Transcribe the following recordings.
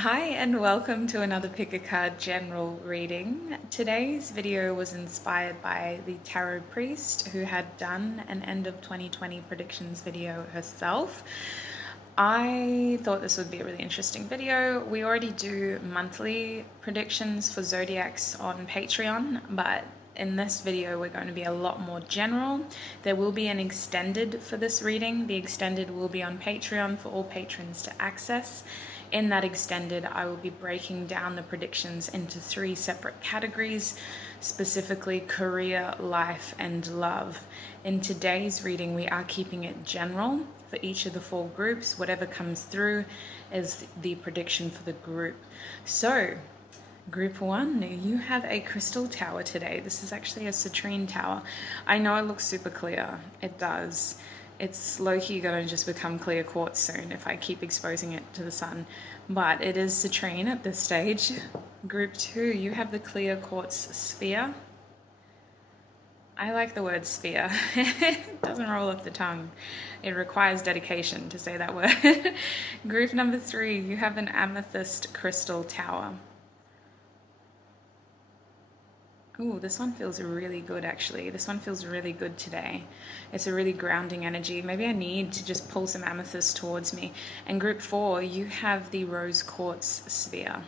Hi and welcome to another Pick a Card general reading. Today's video was inspired by the tarot priest who had done an end of 2020 predictions video herself. I thought this would be a really interesting video. We already do monthly predictions for zodiacs on Patreon, but in this video we're going to be a lot more general. There will be an extended for this reading. The extended will be on Patreon for all patrons to access. In that extended, I will be breaking down the predictions into 3 separate categories, specifically career, life, and love. In today's reading, we are keeping it general for each of the 4 groups. Whatever comes through is the prediction for the group. So, Group 1, you have a crystal tower today. This is actually a citrine tower. I know it looks super clear. It does. It's low-key going to just become clear quartz soon if I keep exposing it to the sun. But it is citrine at this stage. Group 2, you have the clear quartz sphere. I like the word sphere. It doesn't roll off the tongue. It requires dedication to say that word. Group number 3, you have an amethyst crystal tower. Ooh, this one feels really good actually. This one feels really good today. It's a really grounding energy. Maybe I need to just pull some amethyst towards me. And group 4, you have the rose quartz sphere.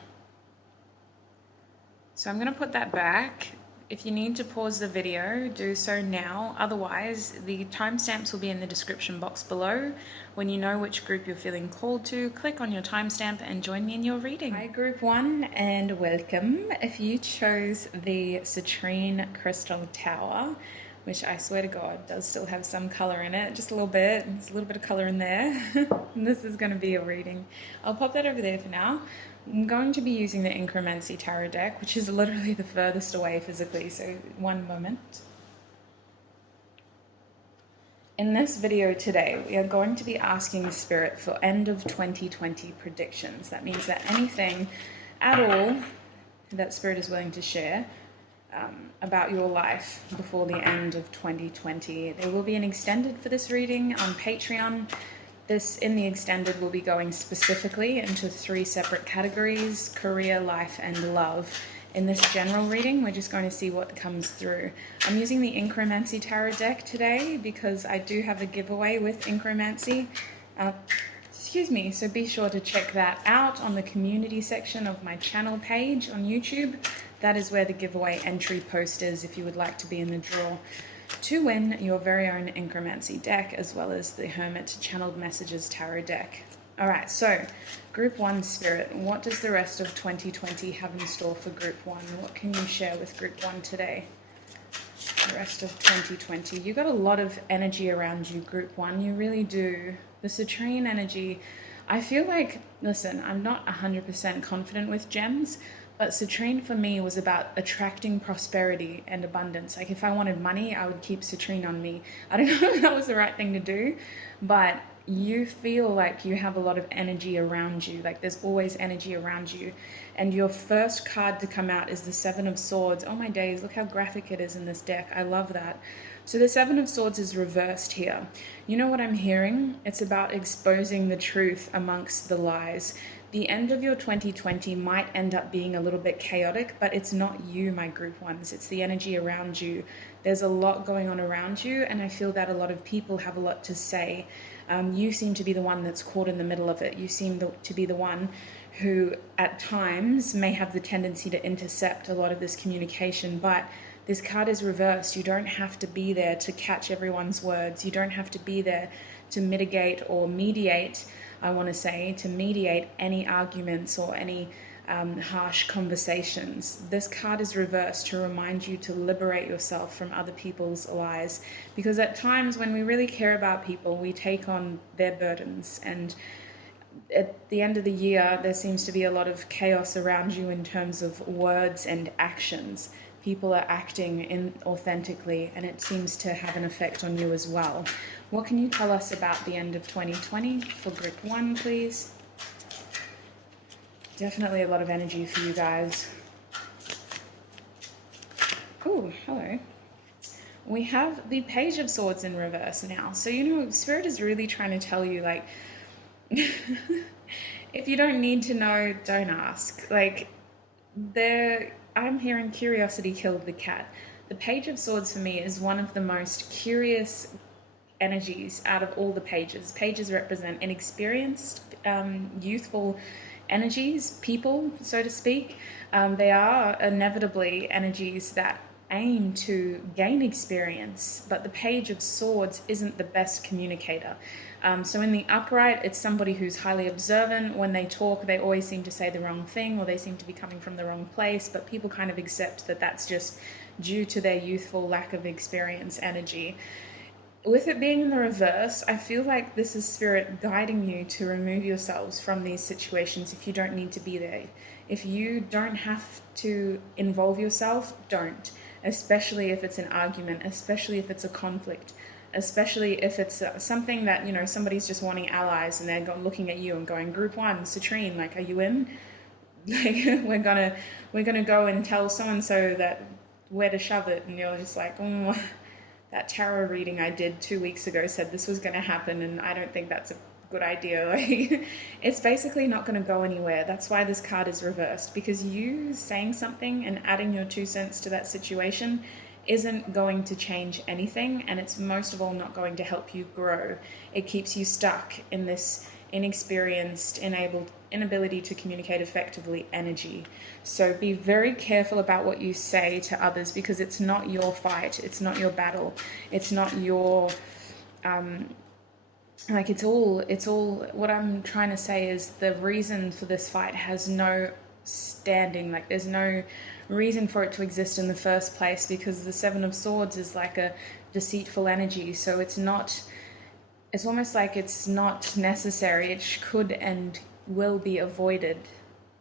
So I'm gonna put that back. If you need to pause the video, do so now. Otherwise, the timestamps will be in the description box below. When you know which group you're feeling called to, click on your timestamp and join me in your reading. Hi Group 1 and welcome. If you chose the citrine crystal tower, which I swear to God does still have some color in it, just a little bit. There's a little bit of color in there. And this is going to be a reading. I'll pop that over there for now. I'm going to be using the Incremency Tarot deck, which is literally the furthest away physically, so one moment. In this video today, we are going to be asking Spirit for end of 2020 predictions. That means that anything at all that Spirit is willing to share about your life before the end of 2020. There will be an extended for this reading on Patreon. This, in the extended, will be going specifically into 3 separate categories: career, life, and love. In this general reading, we're just going to see what comes through. I'm using the Incremency Tarot deck today because I do have a giveaway with Incremency. So be sure to check that out on the community section of my channel page on YouTube. That is where the giveaway entry post is if you would like to be in the draw to win your very own Incremency deck, as well as the Hermit Channeled Messages Tarot deck. Alright, so Group 1 Spirit, what does the rest of 2020 have in store for Group 1? What can you share with Group 1 today? The rest of 2020. You got a lot of energy around you, Group 1. You really do. The citrine energy. I feel like, listen, I'm not 100% confident with gems, but citrine for me was about attracting prosperity and abundance. Like if I wanted money, I would keep citrine on me. I don't know if that was the right thing to do, but you feel like you have a lot of energy around you. Like there's always energy around you. And your first card to come out is the 7 of Swords. Oh my days, look how graphic it is in this deck. I love that. So the 7 of Swords is reversed here. You know what I'm hearing? It's about exposing the truth amongst the lies. The end of your 2020 might end up being a little bit chaotic, but it's not you, my Group 1s. It's the energy around you. There's a lot going on around you, and I feel that a lot of people have a lot to say. You seem to be the one that's caught in the middle of it. You seem to be the one who, at times, may have the tendency to intercept a lot of this communication, but this card is reversed. You don't have to be there to catch everyone's words. You don't have to be there to mitigate or mediate, I want to say, to mediate any arguments or any harsh conversations. This card is reversed to remind you to liberate yourself from other people's lies. Because at times when we really care about people, we take on their burdens. And at the end of the year, there seems to be a lot of chaos around you in terms of words and actions. People are acting inauthentically, and it seems to have an effect on you as well. What can you tell us about the end of 2020 for Group 1, please? Definitely a lot of energy for you guys. Oh, hello. We have the Page of Swords in reverse now. So, you know, Spirit is really trying to tell you, like, If you don't need to know, don't ask. Like, I'm hearing curiosity killed the cat. The Page of Swords for me is one of the most curious energies out of all the pages. Pages represent inexperienced, youthful energies, people, so to speak. They are inevitably energies that aim to gain experience, but the Page of Swords isn't the best communicator. So in the upright, it's somebody who's highly observant. When they talk, they always seem to say the wrong thing, or they seem to be coming from the wrong place, but people kind of accept that that's just due to their youthful lack of experience energy. With it being in the reverse, I feel like this is spirit guiding you to remove yourselves from these situations if you don't need to be there. If you don't have to involve yourself, don't. Especially if it's an argument, especially if it's a conflict, especially if it's something that, you know, somebody's just wanting allies and they're looking at you and going, Group 1, Citrine, like, are you in? Like, we're gonna go and tell so-and-so that where to shove it, and you're just like, that tarot reading I did 2 weeks ago said this was going to happen, and I don't think that's a good idea. Like, it's basically not going to go anywhere. That's why this card is reversed, because you saying something and adding your 2 cents to that situation isn't going to change anything, and it's most of all not going to help you grow. It keeps you stuck in this inexperienced, inability to communicate effectively energy. So be very careful about what you say to others, because it's not your fight, it's not your battle, it's not your it's all what I'm trying to say is the reason for this fight has no standing. Like, there's no reason for it to exist in the first place, because the 7 of Swords is like a deceitful energy, so it's almost like it's not necessary. It could and will be avoided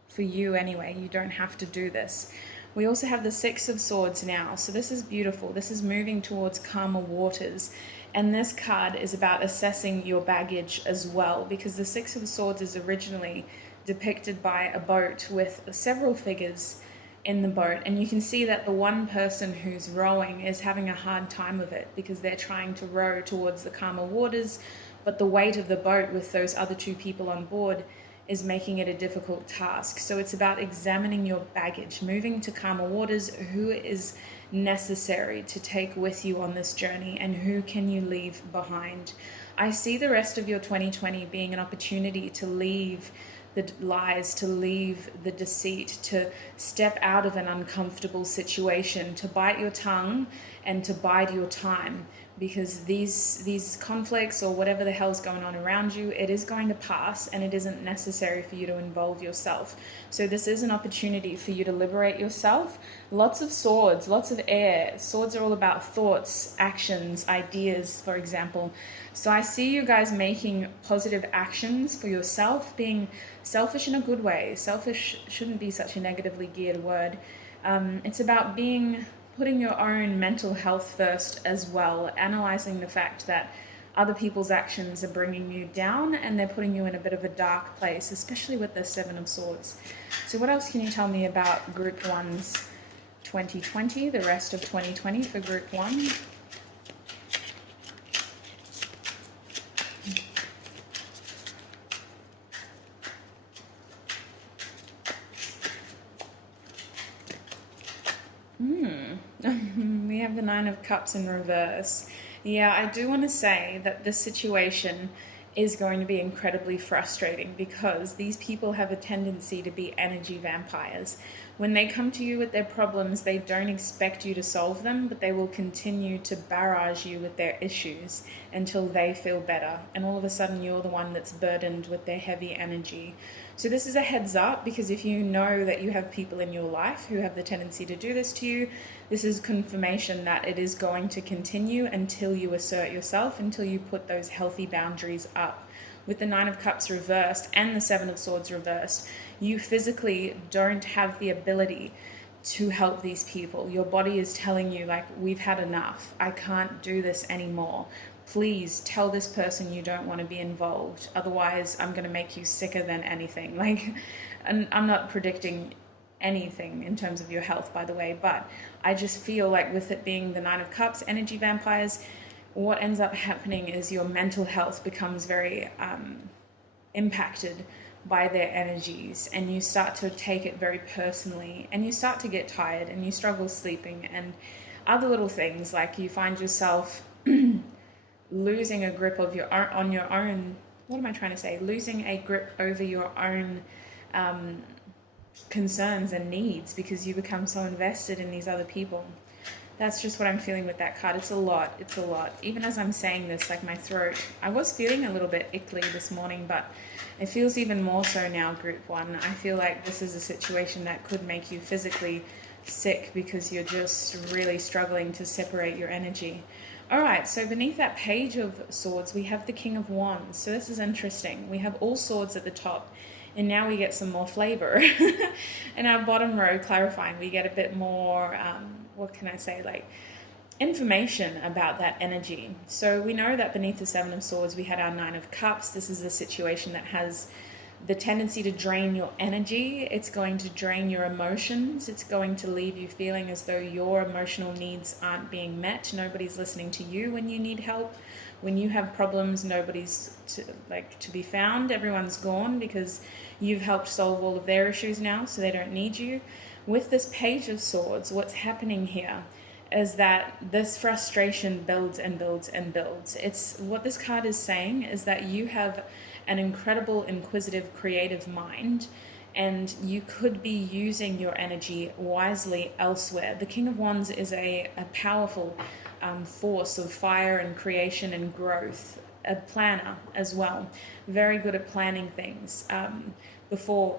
for you anyway. You don't have to do this. We also have the 6 of Swords now, so this is beautiful. This is moving towards calmer waters, and this card is about assessing your baggage as well, because the 6 of Swords is originally depicted by a boat with several figures in the boat, and you can see that the one person who's rowing is having a hard time of it, because they're trying to row towards the calmer waters, but the weight of the boat with those other 2 people on board is making it a difficult task. So it's about examining your baggage, moving to calmer waters. Who is necessary to take with you on this journey, and who can you leave behind? I see the rest of your 2020 being an opportunity to leave the lies, to leave the deceit, to step out of an uncomfortable situation, to bite your tongue and to bide your time, because these conflicts or whatever the hell's going on around you, it is going to pass, and it isn't necessary for you to involve yourself. So this is an opportunity for you to liberate yourself. Lots of swords, lots of air. Swords are all about thoughts, actions, ideas, for example. So I see you guys making positive actions for yourself, being selfish in a good way. Selfish shouldn't be such a negatively geared word. It's about putting your own mental health first as well, analyzing the fact that other people's actions are bringing you down and they're putting you in a bit of a dark place, especially with the 7 of Swords. So what else can you tell me about Group 1's 2020, the rest of 2020 for Group 1? We have the 9 of Cups in reverse. Yeah, I do want to say that this situation is going to be incredibly frustrating, because these people have a tendency to be energy vampires. When they come to you with their problems, they don't expect you to solve them, but they will continue to barrage you with their issues until they feel better. And all of a sudden, you're the one that's burdened with their heavy energy. So this is a heads up, because if you know that you have people in your life who have the tendency to do this to you, this is confirmation that it is going to continue until you assert yourself, until you put those healthy boundaries up. With the 9 of Cups reversed and the 7 of Swords reversed, you physically don't have the ability to help these people. Your body is telling you, like, we've had enough. I can't do this anymore. Please tell this person you don't want to be involved. Otherwise, I'm going to make you sicker than anything. Like, and I'm not predicting anything in terms of your health, by the way, but I just feel like with it being the 9 of Cups, energy vampires, what ends up happening is your mental health becomes very impacted by their energies, and you start to take it very personally, and you start to get tired, and you struggle sleeping, and other little things, like you find yourself losing a grip of on your own, what am I trying to say? Losing a grip over your own concerns and needs, because you become so invested in these other people. That's just what I'm feeling with that card. It's a lot. It's a lot. Even as I'm saying this, like my throat, I was feeling a little bit icky this morning, but it feels even more so now, Group 1. I feel like this is a situation that could make you physically sick because you're just really struggling to separate your energy. All right, so beneath that Page of Swords, we have the King of Wands. So this is interesting. We have all swords at the top, and now we get some more flavor. In our bottom row, clarifying, we get a bit more, what can I say, like information about that energy. So we know that beneath the Seven of Swords, we had our Nine of Cups. This is a situation that has the tendency to drain your energy. It's going to drain your emotions. It's going to leave you feeling as though your emotional needs aren't being met. Nobody's listening to you when you need help. When you have problems, nobody's to be found. Everyone's gone because you've helped solve all of their issues now, so they don't need you. With this Page of Swords, what's happening here is that this frustration builds and builds and builds. It's what this card is saying is that you have an incredible, inquisitive, creative mind, and you could be using your energy wisely elsewhere. The King of Wands is a powerful force of fire and creation and growth, a planner as well, very good at planning things before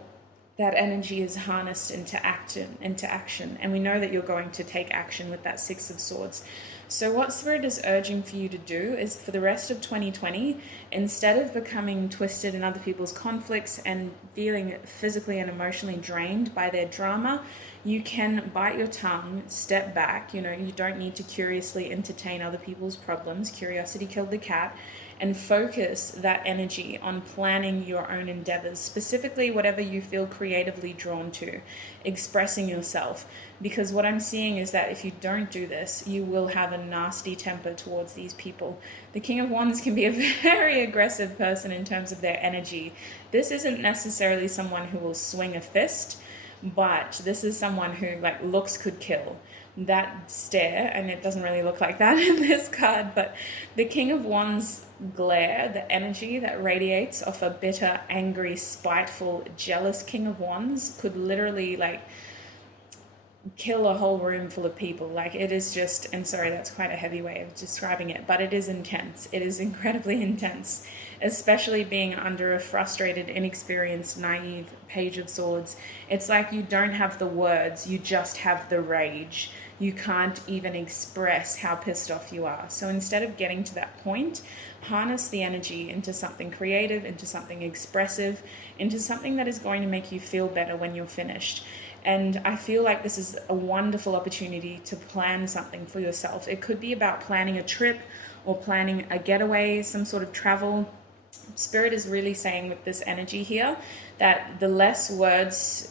that energy is harnessed into action. And we know that you're going to take action with that Six of Swords. So what Spirit is urging for you to do is, for the rest of 2020, instead of becoming twisted in other people's conflicts and feeling physically and emotionally drained by their drama, you can bite your tongue, step back. You don't need to curiously entertain other people's problems. Curiosity killed the cat. And focus that energy on planning your own endeavors, specifically whatever you feel creatively drawn to, expressing yourself. Because what I'm seeing is that if you don't do this, you will have a nasty temper towards these people. The King of Wands can be a very aggressive person in terms of their energy. This isn't necessarily someone who will swing a fist, but this is someone who, like, looks could kill. That stare, and it doesn't really look like that in this card, but the King of Wands glare, the energy that radiates off a bitter, angry, spiteful, jealous King of Wands could literally, like, kill a whole room full of people. Like, it is just, and sorry, that's quite a heavy way of describing it, but it is intense. It is incredibly intense, especially being under a frustrated, inexperienced, naive Page of Swords. It's like you don't have the words, you just have the rage. You can't even express how pissed off you are. So instead of getting to that point, harness the energy into something creative, into something expressive, into something that is going to make you feel better when you're finished. And I feel like this is a wonderful opportunity to plan something for yourself. It could be about planning a trip or planning a getaway, some sort of travel. Spirit is really saying with this energy here that the less words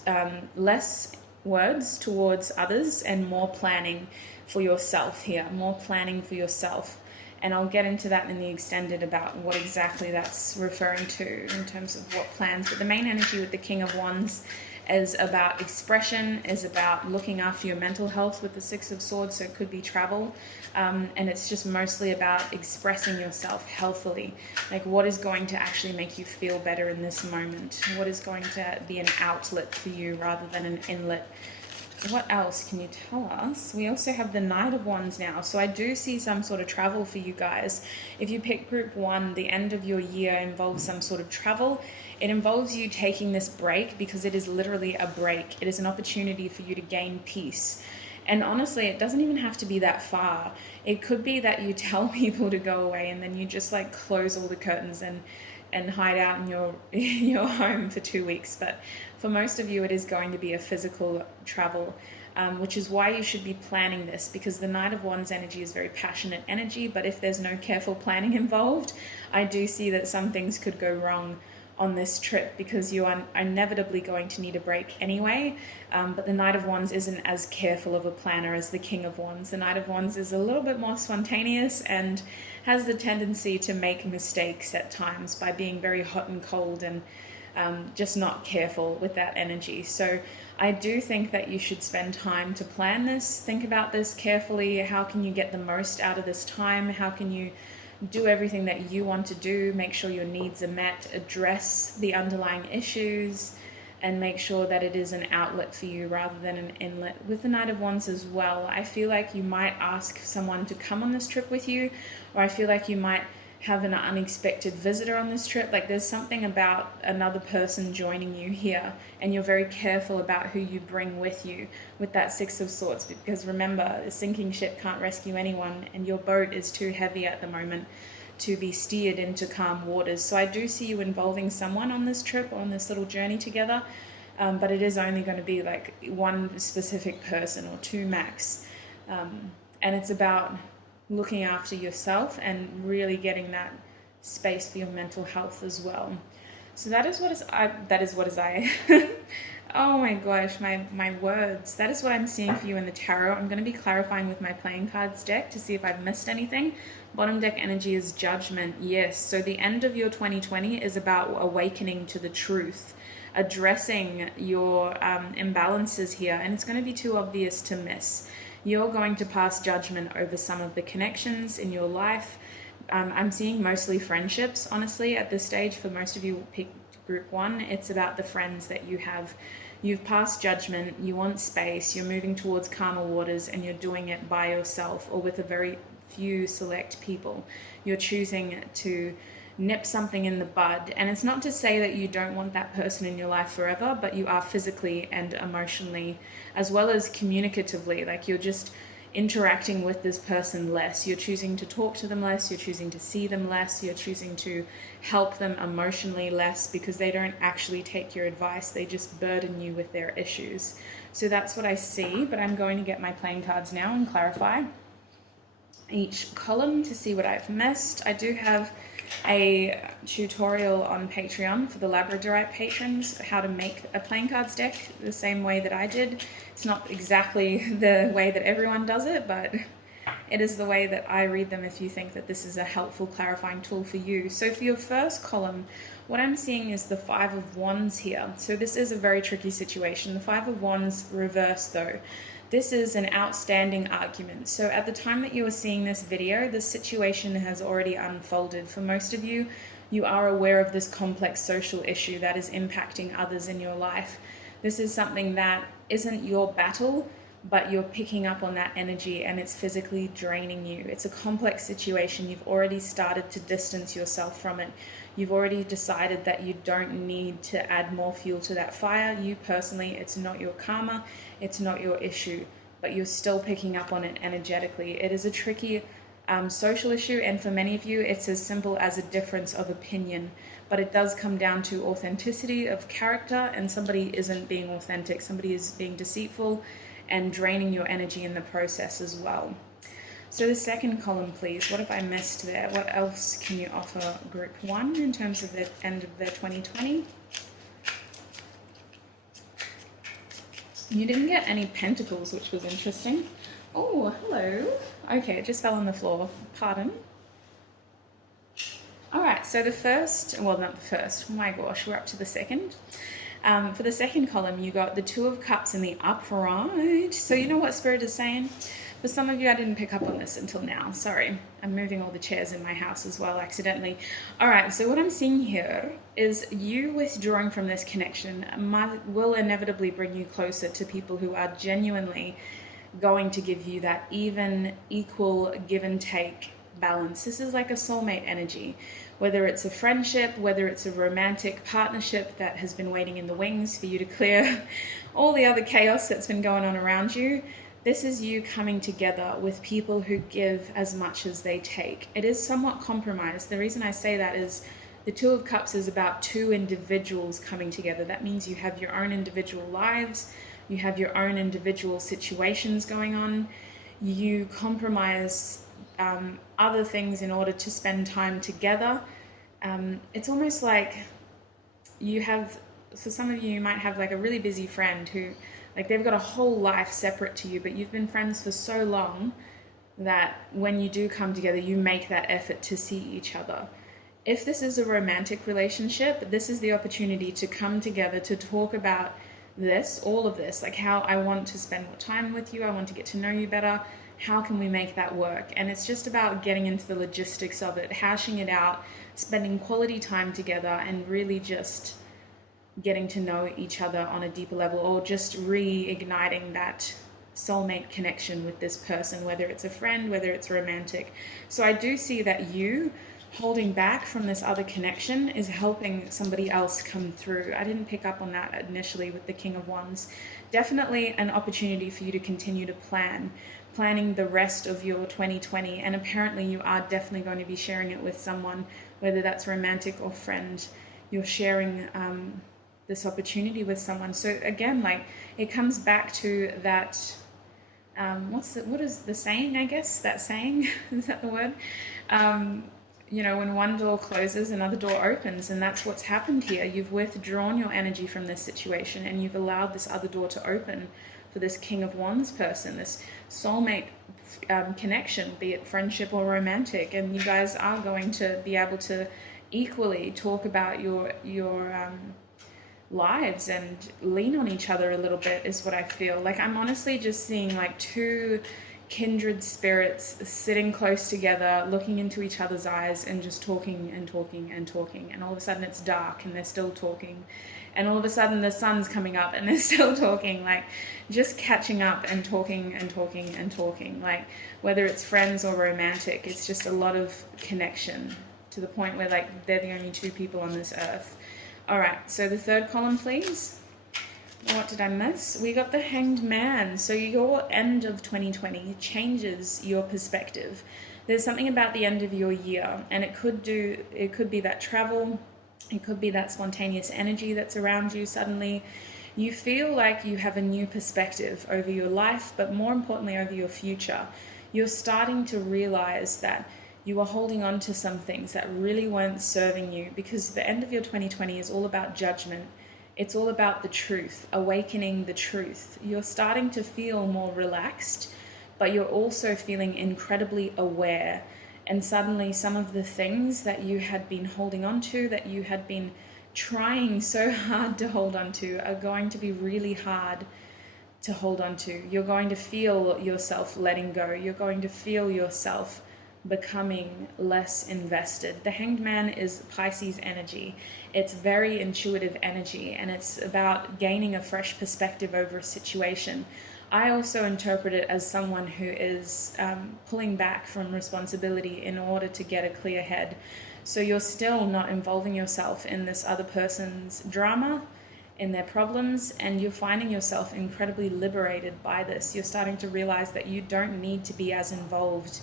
towards others and more planning for yourself here, more planning for yourself. And I'll get into that in the extended about what exactly that's referring to in terms of what plans. But the main energy with the King of Wands is about expression, is about looking after your mental health with the Six of Swords, so it could be travel. And it's just mostly about expressing yourself healthily. Like, what is going to actually make you feel better in this moment? What is going to be an outlet for you rather than an inlet? What else can you tell us? We also have the Knight of Wands now. So I do see some sort of travel for you guys. If you pick Group 1, the end of your year involves some sort of travel. It involves you taking this break because it is literally a break. It is an opportunity for you to gain peace. And honestly, it doesn't even have to be that far. It could be that you tell people to go away and then you just like close all the curtains and hide out in your home for 2 weeks. But for most of you, it is going to be a physical travel, which is why you should be planning this, because the Knight of Wands energy is very passionate energy. But if there's no careful planning involved, I do see that some things could go wrong on this trip because you are inevitably going to need a break anyway. But the Knight of Wands isn't as careful of a planner as the King of Wands. The Knight of Wands is a little bit more spontaneous and has the tendency to make mistakes at times by being very hot and cold and just not careful with that energy. So I do think that you should spend time to plan this, think about this carefully. How can you get the most out of this time? How can you do everything that you want to do, make sure your needs are met, address the underlying issues, and make sure that it is an outlet for you rather than an inlet. With the Knight of Wands as well, I feel like you might ask someone to come on this trip with you, or I feel like you might have an unexpected visitor on this trip. Like there's something about another person joining you here, and you're very careful about who you bring with you with that Six of Swords, because remember, a sinking ship can't rescue anyone, and your boat is too heavy at the moment to be steered into calm waters. So I do see you involving someone on this trip, on this little journey together, but it is only going to be like one specific person or two max, and it's about looking after yourself and really getting that space for your mental health as well. So that is what is I oh my gosh, my words. That is what I'm seeing for you in the tarot. I'm going to be clarifying with my playing cards deck to see if I've missed anything. Bottom deck energy is Judgment. Yes, so the end of your 2020 is about awakening to the truth, addressing your imbalances here, and it's going to be too obvious to miss. You're going to pass judgment over some of the connections in your life. I'm seeing mostly friendships, honestly, at this stage. For most of you pick group 1, it's about the friends that you have. You've passed judgment, you want space, you're moving towards calmer waters, and you're doing it by yourself or with a very few select people. You're choosing to nip something in the bud, and it's not to say that you don't want that person in your life forever, but you are physically and emotionally as well as communicatively, like you're just interacting with this person less. You're choosing to talk to them less, you're choosing to see them less, you're choosing to help them emotionally less, because they don't actually take your advice, they just burden you with their issues. So that's what I see, but I'm going to get my playing cards now and clarify each column to see what I've missed. I do have a tutorial on Patreon for the Labradorite patrons, how to make a playing cards deck the same way that I did. It's not exactly the way that everyone does it, but it is the way that I read them if you think that this is a helpful clarifying tool for you. So for your first column, what I'm seeing is the Five of Wands here. So this is a very tricky situation. The Five of Wands reversed though. This is an outstanding argument. So at the time that you are seeing this video, the situation has already unfolded. For most of you, you are aware of this complex social issue that is impacting others in your life. This is something that isn't your battle, but you're picking up on that energy and it's physically draining you. It's a complex situation. You've already started to distance yourself from it. You've already decided that you don't need to add more fuel to that fire. You personally, it's not your karma, it's not your issue, but you're still picking up on it energetically. It is a tricky social issue, and for many of you, it's as simple as a difference of opinion, but it does come down to authenticity of character, and somebody isn't being authentic, somebody is being deceitful and draining your energy in the process as well. So the second column, please. What have I missed there? What else can you offer group 1 in terms of the end of their 2020? You didn't get any pentacles, which was interesting. Oh, hello. Okay, it just fell on the floor. Pardon. All right, so the first, well, not the first. Oh my gosh, we're up to the second. For the second column, you got the Two of Cups in the upright. So you know what Spirit is saying? For some of you, I didn't pick up on this until now. Sorry, I'm moving all the chairs in my house as well accidentally. All right, so what I'm seeing here is you withdrawing from this connection will inevitably bring you closer to people who are genuinely going to give you that even, equal, give and take balance. This is like a soulmate energy. Whether it's a friendship, whether it's a romantic partnership that has been waiting in the wings for you to clear all the other chaos that's been going on around you, this is you coming together with people who give as much as they take. It is somewhat compromised. The reason I say that is the Two of Cups is about two individuals coming together. That means you have your own individual lives, you have your own individual situations going on, you compromise other things in order to spend time together. It's almost like you have, for some of you, you might have like a really busy friend who, like, they've got a whole life separate to you, but you've been friends for so long that when you do come together, you make that effort to see each other. If this is a romantic relationship, this is the opportunity to come together to talk about this, all of this, like how I want to spend more time with you, I want to get to know you better, how can we make that work? And it's just about getting into the logistics of it, hashing it out, spending quality time together, and really just getting to know each other on a deeper level, or just reigniting that soulmate connection with this person, whether it's a friend, whether it's romantic. So I do see that you holding back from this other connection is helping somebody else come through. I didn't pick up on that initially with the King of Wands. Definitely an opportunity for you to continue to planning the rest of your 2020, and apparently you are definitely going to be sharing it with someone, whether that's romantic or friend. You're sharing this opportunity with someone. So again, like, it comes back to that what is the saying, I guess, that saying, is that the word? When one door closes, another door opens, and that's what's happened here. You've withdrawn your energy from this situation, and you've allowed this other door to open for this King of Wands person, this soulmate connection, be it friendship or romantic, and you guys are going to be able to equally talk about your lives and lean on each other a little bit, is what I feel. Like, I'm honestly just seeing like two kindred spirits sitting close together, looking into each other's eyes and just talking and talking and talking, and all of a sudden it's dark and they're still talking, and all of a sudden the sun's coming up and they're still talking, like just catching up and talking and talking and talking. Like, whether it's friends or romantic, it's just a lot of connection to the point where like they're the only two people on this earth. All right, so the third column, please. What did I miss? We got the Hanged Man. So your end of 2020 changes your perspective. There's something about the end of your year, and it could be that travel, it could be that spontaneous energy that's around you. Suddenly you feel like you have a new perspective over your life, but more importantly over your future. You're starting to realize that you are holding on to some things that really weren't serving you, because the end of your 2020 is all about judgment. It's all about the truth, awakening the truth. You're starting to feel more relaxed, but you're also feeling incredibly aware. And suddenly some of the things that you had been holding on to, that you had been trying so hard to hold on to, are going to be really hard to hold on to. You're going to feel yourself letting go. You're going to feel yourself becoming less invested. The Hanged Man is Pisces energy. It's very intuitive energy, and it's about gaining a fresh perspective over a situation. I also interpret it as someone who is pulling back from responsibility in order to get a clear head. So you're still not involving yourself in this other person's drama, in their problems, and you're finding yourself incredibly liberated by this. You're starting to realize that you don't need to be as involved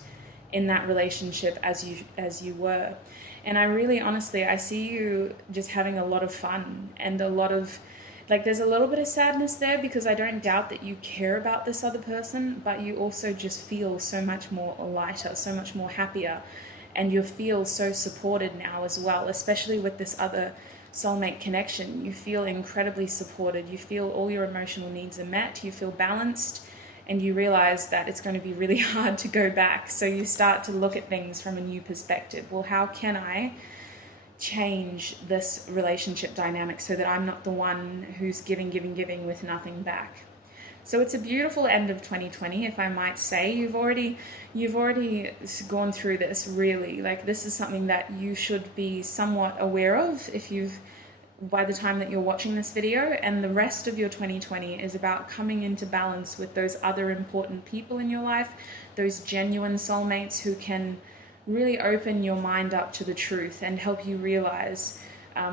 in that relationship as you were. And I really, honestly, I see you just having a lot of fun, and a lot of, like, there's a little bit of sadness there, because I don't doubt that you care about this other person, but you also just feel so much more lighter, so much more happier, and you feel so supported now as well, especially with this other soulmate connection. You feel incredibly supported. You feel all your emotional needs are met. You feel balanced, and you realize that it's going to be really hard to go back. So you start to look at things from a new perspective. Well, how can I change this relationship dynamic so that I'm not the one who's giving with nothing back? So it's a beautiful end of 2020, if I might say. You've already gone through this, really. Like, this is something that you should be somewhat aware of by the time that you're watching this video, and the rest of your 2020 is about coming into balance with those other important people in your life, those genuine soulmates who can really open your mind up to the truth and help you realize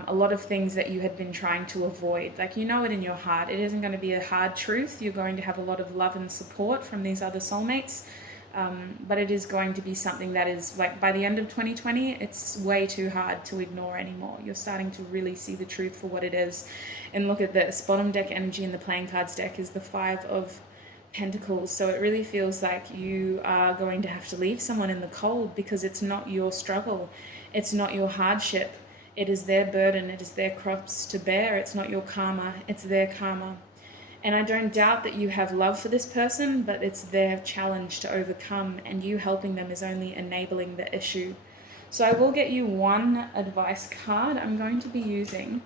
a lot of things that you had been trying to avoid. Like, you know it in your heart. It isn't going to be a hard truth. You're going to have a lot of love and support from these other soulmates. But it is going to be something that is, like, by the end of 2020, it's way too hard to ignore anymore. You're starting to really see the truth for what it is. And look at this. Bottom deck energy in the playing cards deck is the 5 of Pentacles. So it really feels like you are going to have to leave someone in the cold, because it's not your struggle. It's not your hardship. It is their burden. It is their cross to bear. It's not your karma. It's their karma. And I don't doubt that you have love for this person, but it's their challenge to overcome, and you helping them is only enabling the issue. So I will get you one advice card. I'm going to be using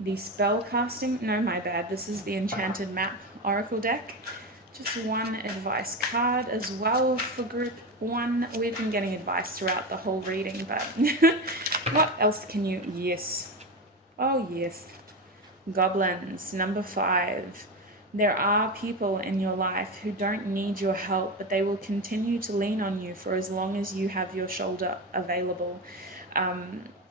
the spell casting, no, my bad, this is the Enchanted Map Oracle deck. Just one advice card as well for group 1. We've been getting advice throughout the whole reading, but what else can you, yes, oh yes, goblins, number 5. There are people in your life who don't need your help, but they will continue to lean on you for as long as you have your shoulder available.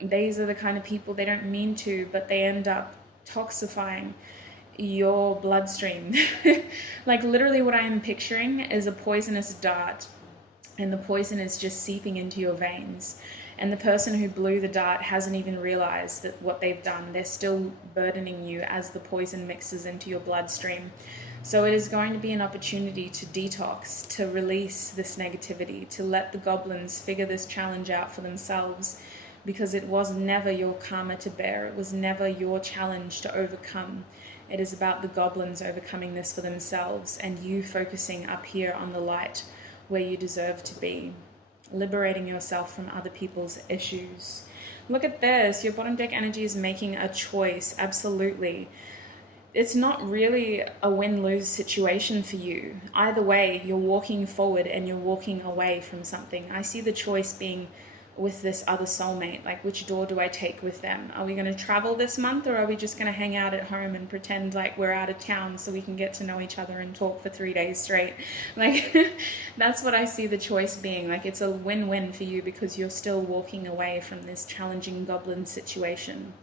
These are the kind of people, they don't mean to, but they end up toxifying your bloodstream. Like literally what I am picturing is a poisonous dart, and the poison is just seeping into your veins. And the person who blew the dart hasn't even realized that what they've done. They're still burdening you as the poison mixes into your bloodstream. So it is going to be an opportunity to detox, to release this negativity, to let the goblins figure this challenge out for themselves, because it was never your karma to bear. It was never your challenge to overcome. It is about the goblins overcoming this for themselves and you focusing up here on the light where you deserve to be, liberating yourself from other people's issues. Look at this. Your bottom deck energy is making a choice. Absolutely. It's not really a win-lose situation for you. Either way, you're walking forward and you're walking away from something. I see the choice being with this other soulmate. Like, which door do I take with them? Are we going to travel this month, or are we just going to hang out at home and pretend like we're out of town so we can get to know each other and talk for 3 days straight? Like, that's what I see the choice being. Like, it's a win-win for you because you're still walking away from this challenging goblin situation.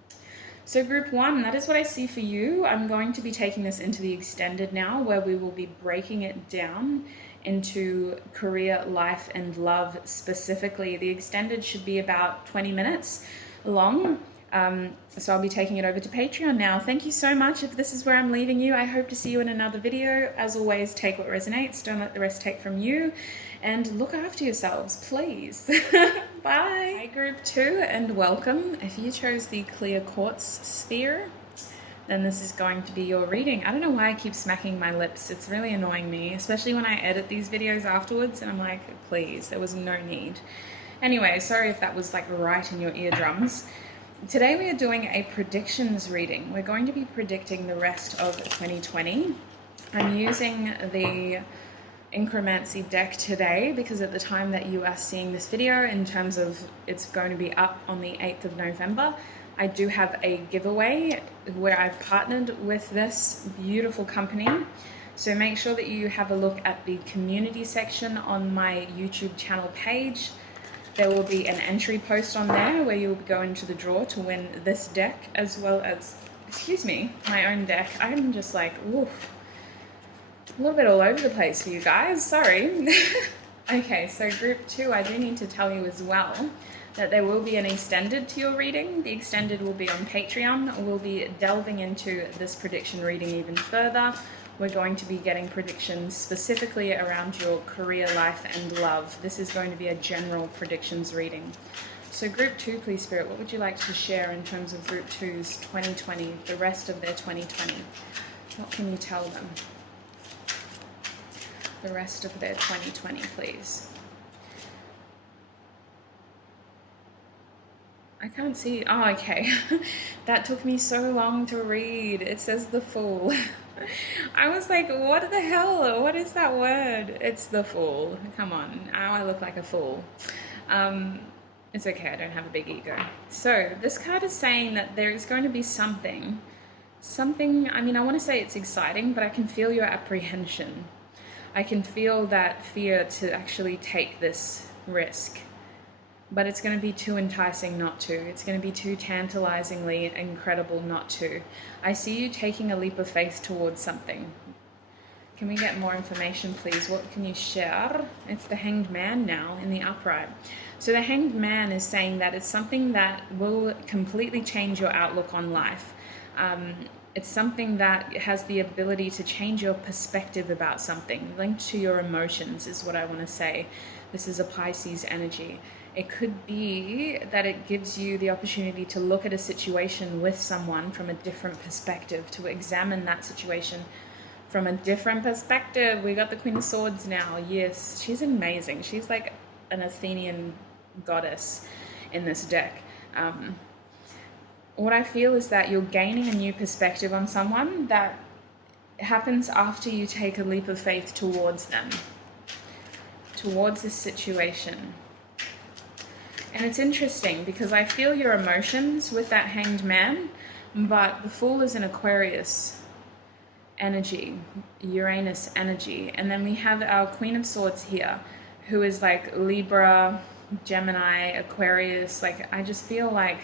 So group 1, that is what I see for you. I'm going to be taking this into the extended now, where we will be breaking it down into career, life, and love specifically. The extended should be about 20 minutes long. So I'll be taking it over to Patreon now. Thank you so much. If this is where I'm leaving you, I hope to see you in another video. As always, take what resonates. Don't let the rest take from you. And look after yourselves, please. Bye. Hi, group 2, and welcome. If you chose the clear quartz sphere, then this is going to be your reading. I don't know why I keep smacking my lips. It's really annoying me, especially when I edit these videos afterwards, and I'm like, please, there was no need. Anyway, sorry if that was like right in your eardrums. Today we are doing a predictions reading. We're going to be predicting the rest of 2020. I'm using the Incromancy deck today because at the time that you are seeing this video, in terms of it's going to be up on the 8th of November, I do have a giveaway where I've partnered with this beautiful company. So make sure that you have a look at the community section on my YouTube channel page. There will be an entry post on there where you'll go into the draw to win this deck, as well as, excuse me, my own deck. I'm just like, oof, a little bit all over the place for you guys, sorry. Okay, so group 2, I do need to tell you as well that there will be an extended to your reading. The extended will be on Patreon. We'll be delving into this prediction reading even further. We're going to be getting predictions specifically around your career, life, and love. This is going to be a general predictions reading. So group 2, please, Spirit, what would you like to share in terms of group 2's 2020, the rest of their 2020? What can you tell them? The rest of their 2020, please. I can't see. Oh, okay. That took me so long to read. It says the Fool. I was like, what the hell? What is that word? It's the Fool. Come on. Now I look like a fool. It's okay. I don't have a big ego. So this card is saying that there is going to be something, I mean, I want to say it's exciting, but I can feel your apprehension. I can feel that fear to actually take this risk. But it's going to be too enticing not to. It's going to be too tantalizingly incredible not to. I see you taking a leap of faith towards something. Can we get more information, please? What can you share? It's the Hanged Man now in the upright. So the Hanged Man is saying that it's something that will completely change your outlook on life. It's something that has the ability to change your perspective about something, linked to your emotions is what I want to say. This is a Pisces energy. It could be that it gives you the opportunity to look at a situation with someone from a different perspective, to examine that situation from a different perspective. We got the Queen of Swords now. Yes, she's amazing. She's like an Athenian goddess. in this deck. What I feel is that you're gaining a new perspective on someone that happens after you take a leap of faith towards them, towards this situation. And it's interesting because I feel your emotions with that Hanged Man, but the Fool is an Aquarius energy, Uranus energy. And then we have our Queen of Swords here, who is like Libra, Gemini, Aquarius. Like, I just feel like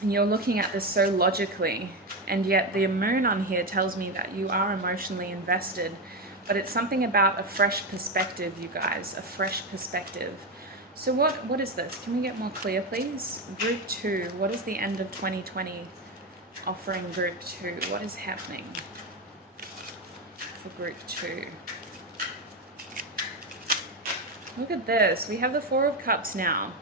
you're looking at this so logically, and yet the moon on here tells me that you are emotionally invested. But it's something about a fresh perspective, you guys, a fresh perspective. So what is this? Can we get more clear, please? Group 2, what is the end of 2020 offering Group 2? What is happening for Group 2? Look at this. We have the Four of Cups now.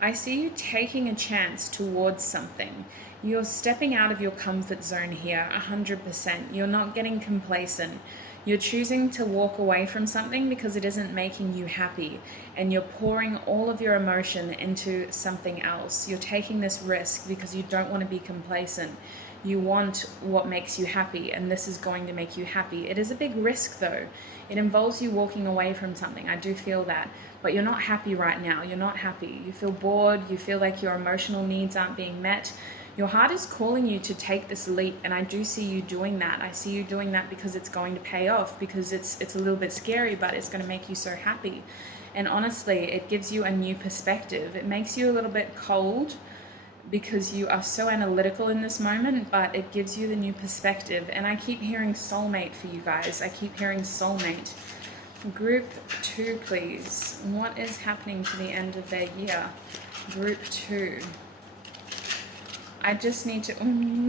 I see you taking a chance towards something. You're stepping out of your comfort zone here, 100%. You're not getting complacent. You're choosing to walk away from something because it isn't making you happy, and you're pouring all of your emotion into something else. You're taking this risk because you don't want to be complacent. You want what makes you happy, and this is going to make you happy. It is a big risk though. It involves you walking away from something. I do feel that, but you're not happy right now. You're not happy. You feel bored. You feel like your emotional needs aren't being met. Your heart is calling you to take this leap, and I do see you doing that. I see you doing that because it's going to pay off, because it's a little bit scary, but it's going to make you so happy. And honestly, it gives you a new perspective. It makes you a little bit cold because you are so analytical in this moment, but it gives you the new perspective. And I keep hearing soulmate for you guys. I keep hearing soulmate. Group 2, please. What is happening to the end of their year? Group 2. I just need to,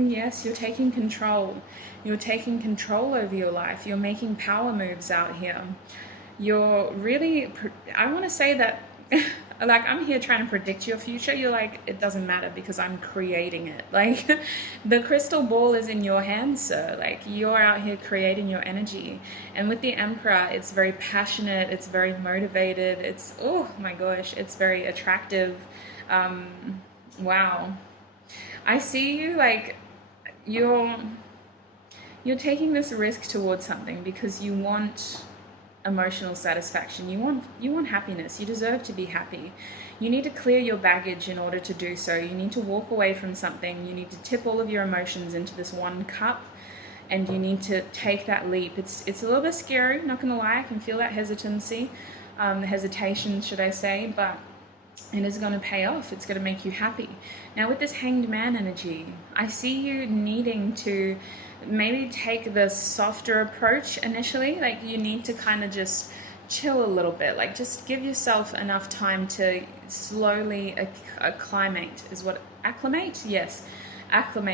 yes, you're taking control. You're taking control over your life. You're making power moves out here. You're really, I want to say that, like, I'm here trying to predict your future. You're like, it doesn't matter because I'm creating it. Like, the crystal ball is in your hands, sir. Like, you're out here creating your energy. And with the Emperor, it's very passionate. It's very motivated. It's, oh my gosh, it's very attractive. Wow. I see you like you're taking this risk towards something because you want emotional satisfaction. You want happiness. You deserve to be happy. You need to clear your baggage in order to do so. You need to walk away from something. You need to tip all of your emotions into this one cup, and you need to take that leap. It's a little bit scary, not gonna lie. I can feel that hesitation, should I say, but it is going to pay off. It's going to make you happy. Now with this Hanged Man energy, I see you needing to maybe take the softer approach initially. Like, you need to kind of just chill a little bit. Like, just give yourself enough time to slowly acclimate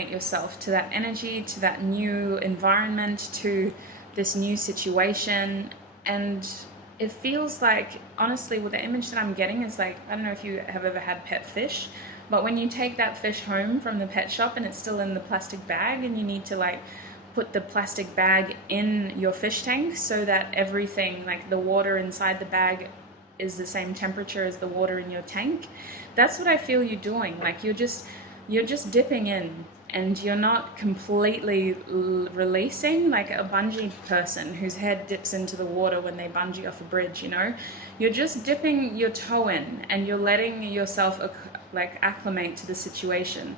yourself to that energy, to that new environment, to this new situation. And it feels like, honestly, well, the image that I'm getting is like, I don't know if you have ever had pet fish, but when you take that fish home from the pet shop and it's still in the plastic bag, and you need to like put the plastic bag in your fish tank so that everything, like the water inside the bag, is the same temperature as the water in your tank. That's what I feel you doing. Like, you're just dipping in, and you're not completely releasing, like a bungee person whose head dips into the water when they bungee off a bridge, you know? You're just dipping your toe in, and you're letting yourself like acclimate to the situation.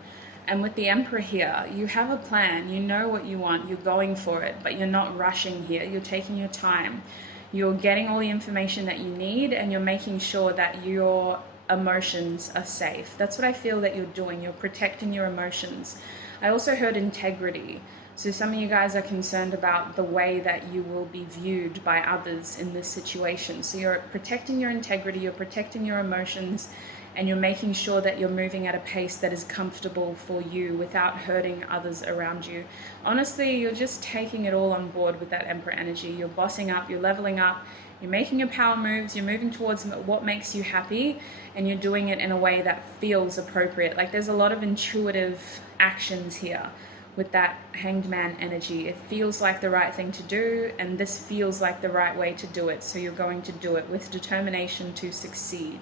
And with the Emperor here, you have a plan. You know what you want. You're going for it, but you're not rushing here. You're taking your time. You're getting all the information that you need, and you're making sure that your emotions are safe. That's what I feel that you're doing. You're protecting your emotions. I also heard integrity. So some of you guys are concerned about the way that you will be viewed by others in this situation. So you're protecting your integrity, you're protecting your emotions, and you're making sure that you're moving at a pace that is comfortable for you without hurting others around you. Honestly, you're just taking it all on board with that Emperor energy. You're bossing up, you're leveling up, you're making your power moves, you're moving towards what makes you happy, and you're doing it in a way that feels appropriate. Like, there's a lot of intuitive actions here with that Hanged Man energy. It feels like the right thing to do, and this feels like the right way to do it. So you're going to do it with determination to succeed.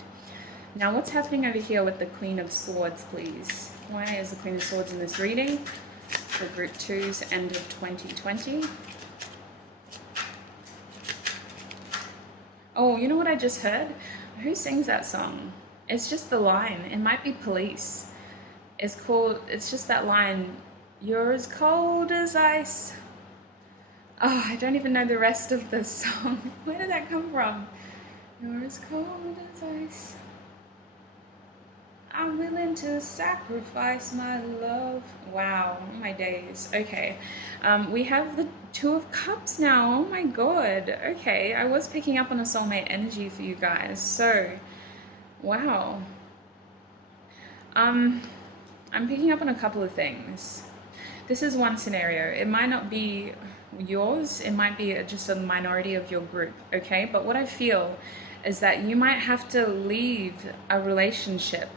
Now, what's happening over here with the Queen of Swords, please? Why is the Queen of Swords in this reading for Group 2's end of 2020? Oh, you know what I just heard? Who sings that song? It's just the line. It might be Police. It's just that line, "You're as cold as ice." Oh, I don't even know the rest of the song. Where did that come from? "You're as cold as ice. I'm willing to sacrifice my love." Wow, my days. Okay, we have the Two of Cups now. Oh my god. Okay, I was picking up on a soulmate energy for you guys. So, wow. I'm picking up on a couple of things. This is one scenario. It might not be yours. It might be just a minority of your group, okay? But what I feel is that you might have to leave a relationship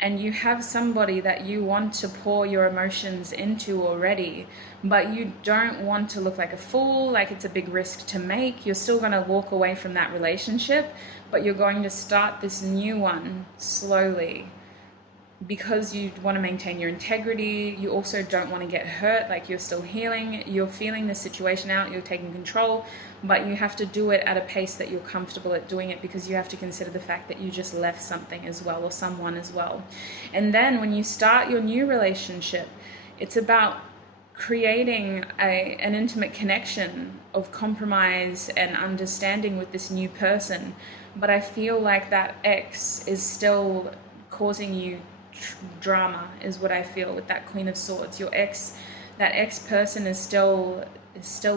and you have somebody that you want to pour your emotions into already, but you don't want to look like a fool, like it's a big risk to make. You're still going to walk away from that relationship, but you're going to start this new one slowly because you want to maintain your integrity. You also don't want to get hurt, like you're still healing. You're feeling the situation out, you're taking control, but you have to do it at a pace that you're comfortable at doing it, because you have to consider the fact that you just left something as well, or someone as well. And then when you start your new relationship, it's about creating an intimate connection of compromise and understanding with this new person. But I feel like that ex is still causing you drama, is what I feel with that Queen of Swords. Your ex, that ex person is still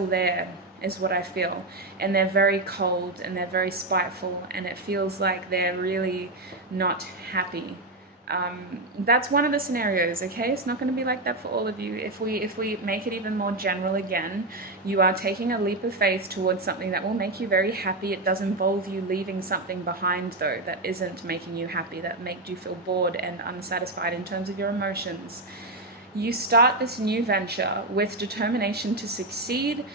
there, is what I feel. And they're very cold and they're very spiteful, and it feels like they're really not happy. That's one of the scenarios, okay? It's not going to be like that for all of you. If we make it even more general again, you are taking a leap of faith towards something that will make you very happy. It does involve you leaving something behind, though, that isn't making you happy, that makes you feel bored and unsatisfied in terms of your emotions. You start this new venture with determination to succeed.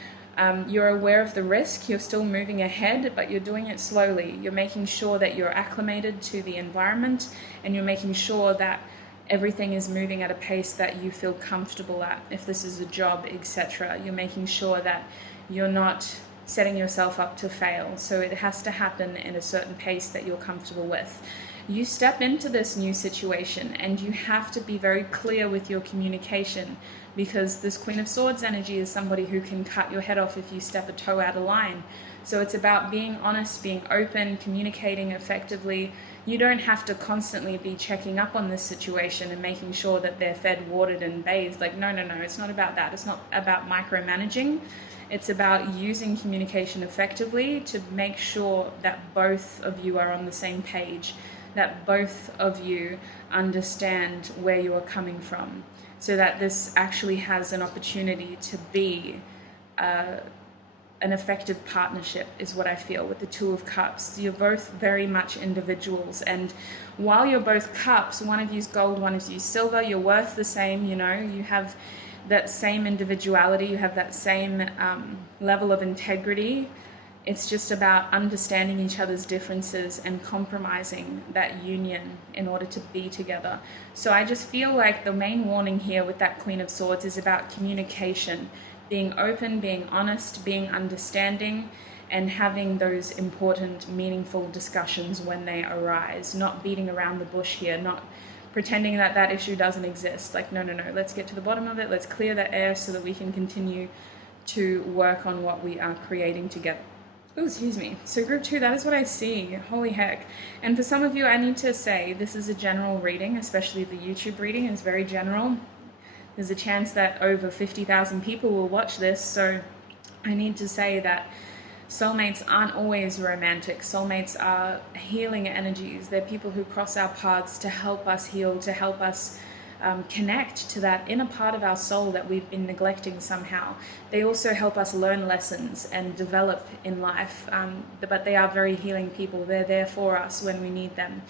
You're aware of the risk, you're still moving ahead, but you're doing it slowly. You're making sure that you're acclimated to the environment, and you're making sure that everything is moving at a pace that you feel comfortable at. If this is a job, etc., you're making sure that you're not setting yourself up to fail. So it has to happen in a certain pace that you're comfortable with. You step into this new situation and you have to be very clear with your communication, because this Queen of Swords energy is somebody who can cut your head off if you step a toe out of line. So it's about being honest, being open, communicating effectively. You don't have to constantly be checking up on this situation and making sure that they're fed, watered, and bathed. Like, no, it's not about that. It's not about micromanaging. It's about using communication effectively to make sure that both of you are on the same page, that both of you understand where you are coming from, so that this actually has an opportunity to be an effective partnership, is what I feel with the Two of Cups. You're both very much individuals, and while you're both cups, one of you's gold, one of you's silver, you're worth the same, you know, you have that same individuality, you have that same level of integrity. It's just about understanding each other's differences and compromising that union in order to be together. So I just feel like the main warning here with that Queen of Swords is about communication, being open, being honest, being understanding, and having those important, meaningful discussions when they arise, not beating around the bush here, not pretending that that issue doesn't exist. Like, no, let's get to the bottom of it, let's clear the air so that we can continue to work on what we are creating together. Oh, excuse me. So group 2, that is what I see. Holy heck. And for some of you, I need to say this is a general reading, especially the YouTube reading is very general. There's a chance that over 50,000 people will watch this, so I need to say that soulmates aren't always romantic. Soulmates are healing energies. They're people who cross our paths to help us heal, to help us connect to that inner part of our soul that we've been neglecting somehow. They also help us learn lessons and develop in life, but they are very healing people. They're there for us when we need them.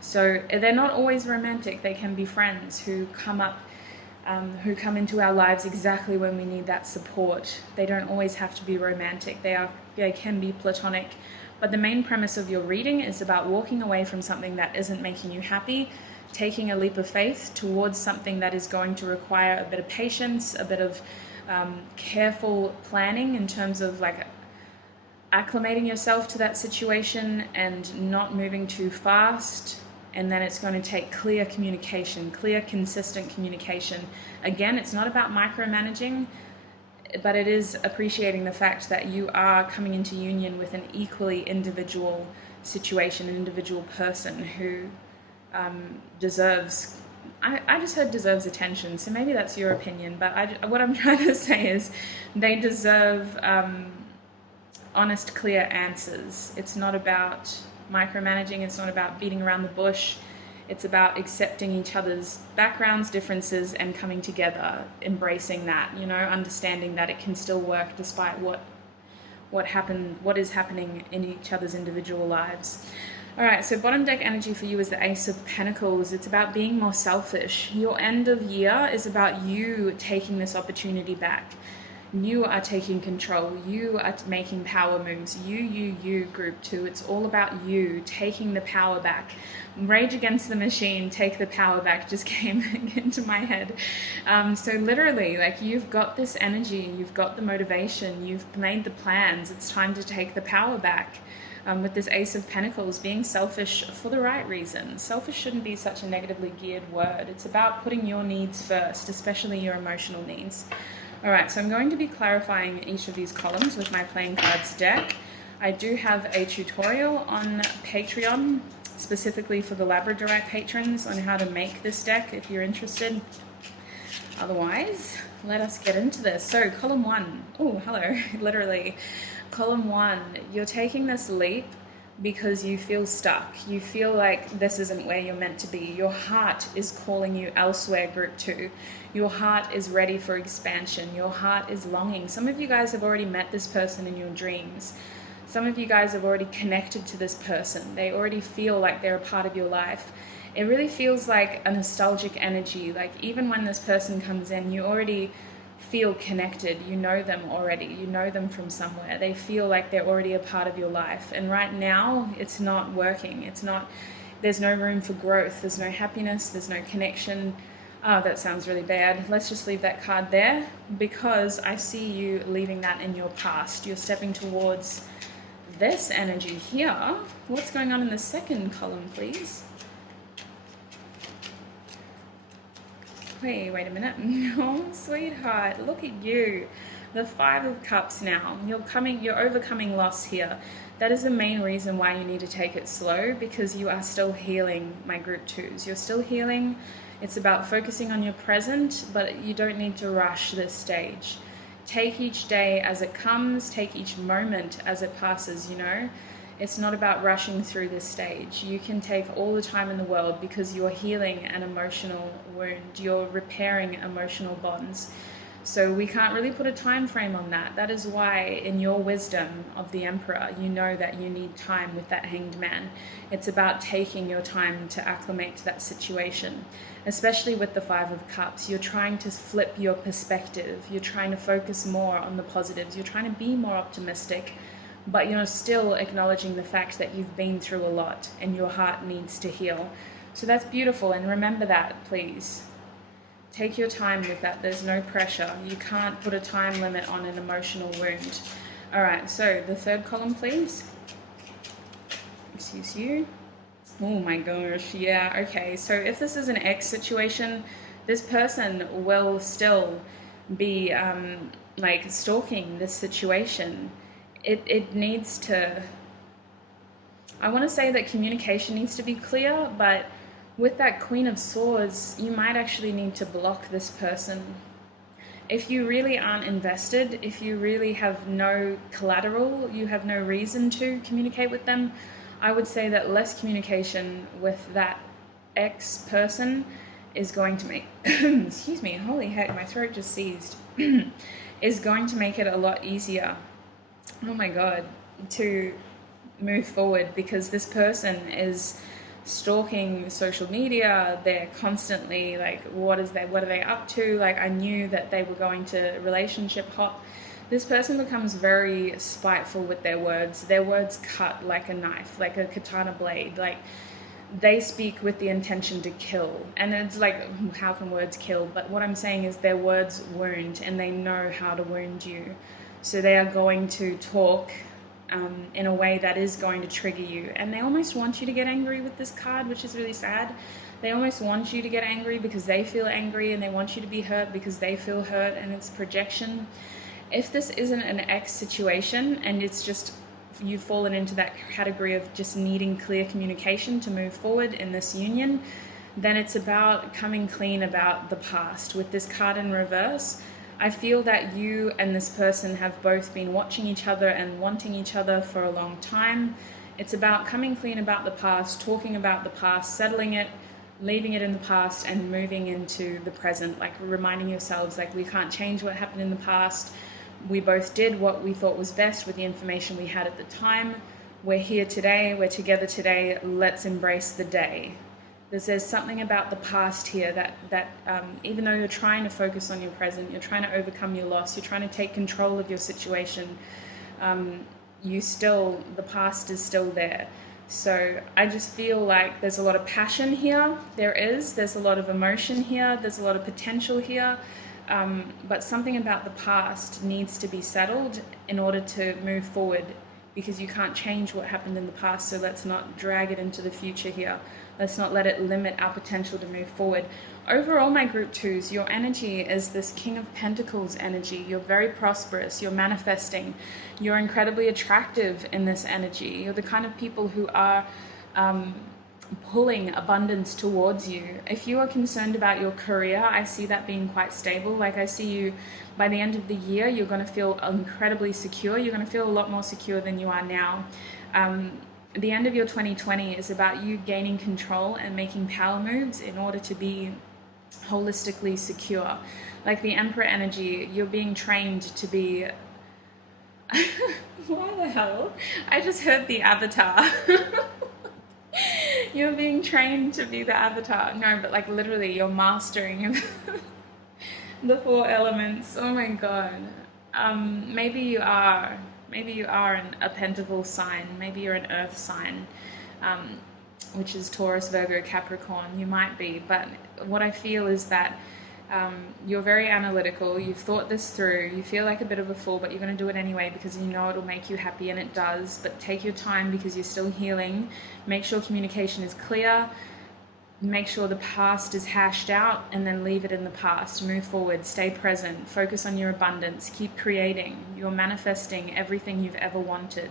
So they're not always romantic. They can be friends who come into our lives exactly when we need that support. They don't always have to be romantic. They can be platonic, But the main premise of your reading is about walking away from something that isn't making you happy, taking a leap of faith towards something that is going to require a bit of patience, a bit of careful planning in terms of like acclimating yourself to that situation and not moving too fast. And then it's going to take clear communication, clear, consistent communication. Again, it's not about micromanaging, but it is appreciating the fact that you are coming into union with an equally individual situation, an individual person who deserves, I just heard deserves attention, so maybe that's your opinion, but what I'm trying to say is they deserve honest, clear answers. It's not about micromanaging, it's not about beating around the bush. It's about accepting each other's backgrounds, differences, and coming together, embracing that, you know, understanding that it can still work despite what is happening in each other's individual lives. All right, so bottom deck energy for you is the Ace of Pentacles. It's about being more selfish. Your end of year is about you taking this opportunity back. You are taking control. You are making power moves. You, group 2. It's all about you taking the power back. Rage Against the Machine, take the power back, just came into my head. So literally, like, you've got this energy, you've got the motivation, you've made the plans. It's time to take the power back. With this Ace of Pentacles, being selfish for the right reasons. Selfish shouldn't be such a negatively geared word. It's about putting your needs first, especially your emotional needs. All right, so I'm going to be clarifying each of these columns with my playing cards deck. I do have a tutorial on Patreon, specifically for the Labradorite patrons, on how to make this deck if you're interested. Otherwise, let us get into this. So column 1, oh, hello, literally. Column 1, you're taking this leap because you feel stuck. You feel like this isn't where you're meant to be. Your heart is calling you elsewhere, group 2. Your heart is ready for expansion. Your heart is longing. Some of you guys have already met this person in your dreams. Some of you guys have already connected to this person. They already feel like they're a part of your life. It really feels like a nostalgic energy. Like even when this person comes in, you already feel connected. You know them already. You know them from somewhere. They feel like they're already a part of your life. And right now, it's not working. It's not, there's no room for growth. There's no happiness. There's no connection. Oh, that sounds really bad. Let's just leave that card there because I see you leaving that in your past. You're stepping towards this energy here. What's going on in the second column, please? Wait a minute. Oh, sweetheart, look at you. The 5 of Cups now. You're overcoming loss here. That is the main reason why you need to take it slow, because you are still healing, my group 2s. You're still healing. It's about focusing on your present, but you don't need to rush this stage. Take each day as it comes, take each moment as it passes, you know? It's not about rushing through this stage. You can take all the time in the world because you're healing an emotional wound. You're repairing emotional bonds. So we can't really put a time frame on that. That is why in your wisdom of the Emperor, you know that you need time with that Hanged Man. It's about taking your time to acclimate to that situation, especially with the 5 of Cups. You're trying to flip your perspective. You're trying to focus more on the positives. You're trying to be more optimistic, but you're still acknowledging the fact that you've been through a lot and your heart needs to heal. So that's beautiful, and remember that, please. Take your time with that. There's no pressure. You can't put a time limit on an emotional wound. All right, so the third column, please. Excuse you. Oh my gosh, yeah, okay. So if this is an ex situation, this person will still be like stalking this situation. It needs to, I want to say that communication needs to be clear, but with that Queen of Swords, you might actually need to block this person. If you really aren't invested, if you really have no collateral, you have no reason to communicate with them, I would say that less communication with that ex-person is going to make, excuse me, holy heck, my throat just seized, is going to make it a lot easier, oh my God, to move forward, because this person is stalking social media. They're constantly like, what are they up to? Like, I knew that they were going to relationship hop. This person becomes very spiteful with their words. Their words cut like a knife, like a katana blade. Like, they speak with the intention to kill. And it's like, how can words kill? But what I'm saying is their words wound, and they know how to wound you. So they are going to talk in a way that is going to trigger you. And they almost want you to get angry with this card, which is really sad. They almost want you to get angry because they feel angry, and they want you to be hurt because they feel hurt, and it's projection. If this isn't an ex situation and it's just you've fallen into that category of just needing clear communication to move forward in this union, then it's about coming clean about the past. With this card in reverse, I feel that you and this person have both been watching each other and wanting each other for a long time. It's about coming clean about the past, talking about the past, settling it, leaving it in the past, and moving into the present, like reminding yourselves, like, we can't change what happened in the past. We both did what we thought was best with the information we had at the time. We're here today, we're together today, let's embrace the day. There's something about the past here that even though you're trying to focus on your present, you're trying to overcome your loss, you're trying to take control of your situation, the past is still there. So I just feel like there's a lot of passion here. There's a lot of emotion here, there's a lot of potential here. But something about the past needs to be settled in order to move forward, because you can't change what happened in the past, so let's not drag it into the future here. Let's not let it limit our potential to move forward. Overall, my group 2s, your energy is this King of Pentacles energy. You're very prosperous, you're manifesting, you're incredibly attractive in this energy. You're the kind of people who are pulling abundance towards you. If you are concerned about your career, I see that being quite stable. Like, I see you by the end of the year, you're going to feel incredibly secure. You're going to feel a lot more secure than you are now. The end of your 2020 is about you gaining control and making power moves in order to be holistically secure. Like the Emperor energy, you're being trained to be why the hell? I just heard the Avatar. You're being trained to be the Avatar. No, but like literally you're mastering the 4 elements. Oh my god. Maybe you are a Pentacle sign. Maybe you're an Earth sign, which is Taurus, Virgo, Capricorn. You might be, but what I feel is that you're very analytical. You've thought this through. You feel like a bit of a fool, but you're going to do it anyway because you know it'll make you happy, and it does. But take your time because you're still healing. Make sure communication is clear. Make sure the past is hashed out, and then leave it in the past. Move forward. Stay present. Focus on your abundance. Keep creating. You're manifesting everything you've ever wanted.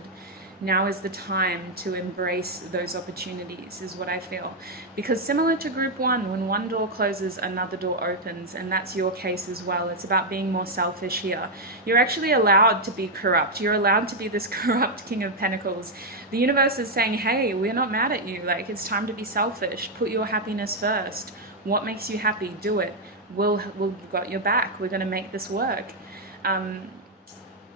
Now is the time to embrace those opportunities, is what I feel. Because similar to group 1, when one door closes, another door opens, and that's your case as well. It's about being more selfish here. You're actually allowed to be corrupt. You're allowed to be this corrupt King of Pentacles. The universe is saying, hey, we're not mad at you. Like, it's time to be selfish. Put your happiness first. What makes you happy? Do it. We've got your back. We're going to make this work.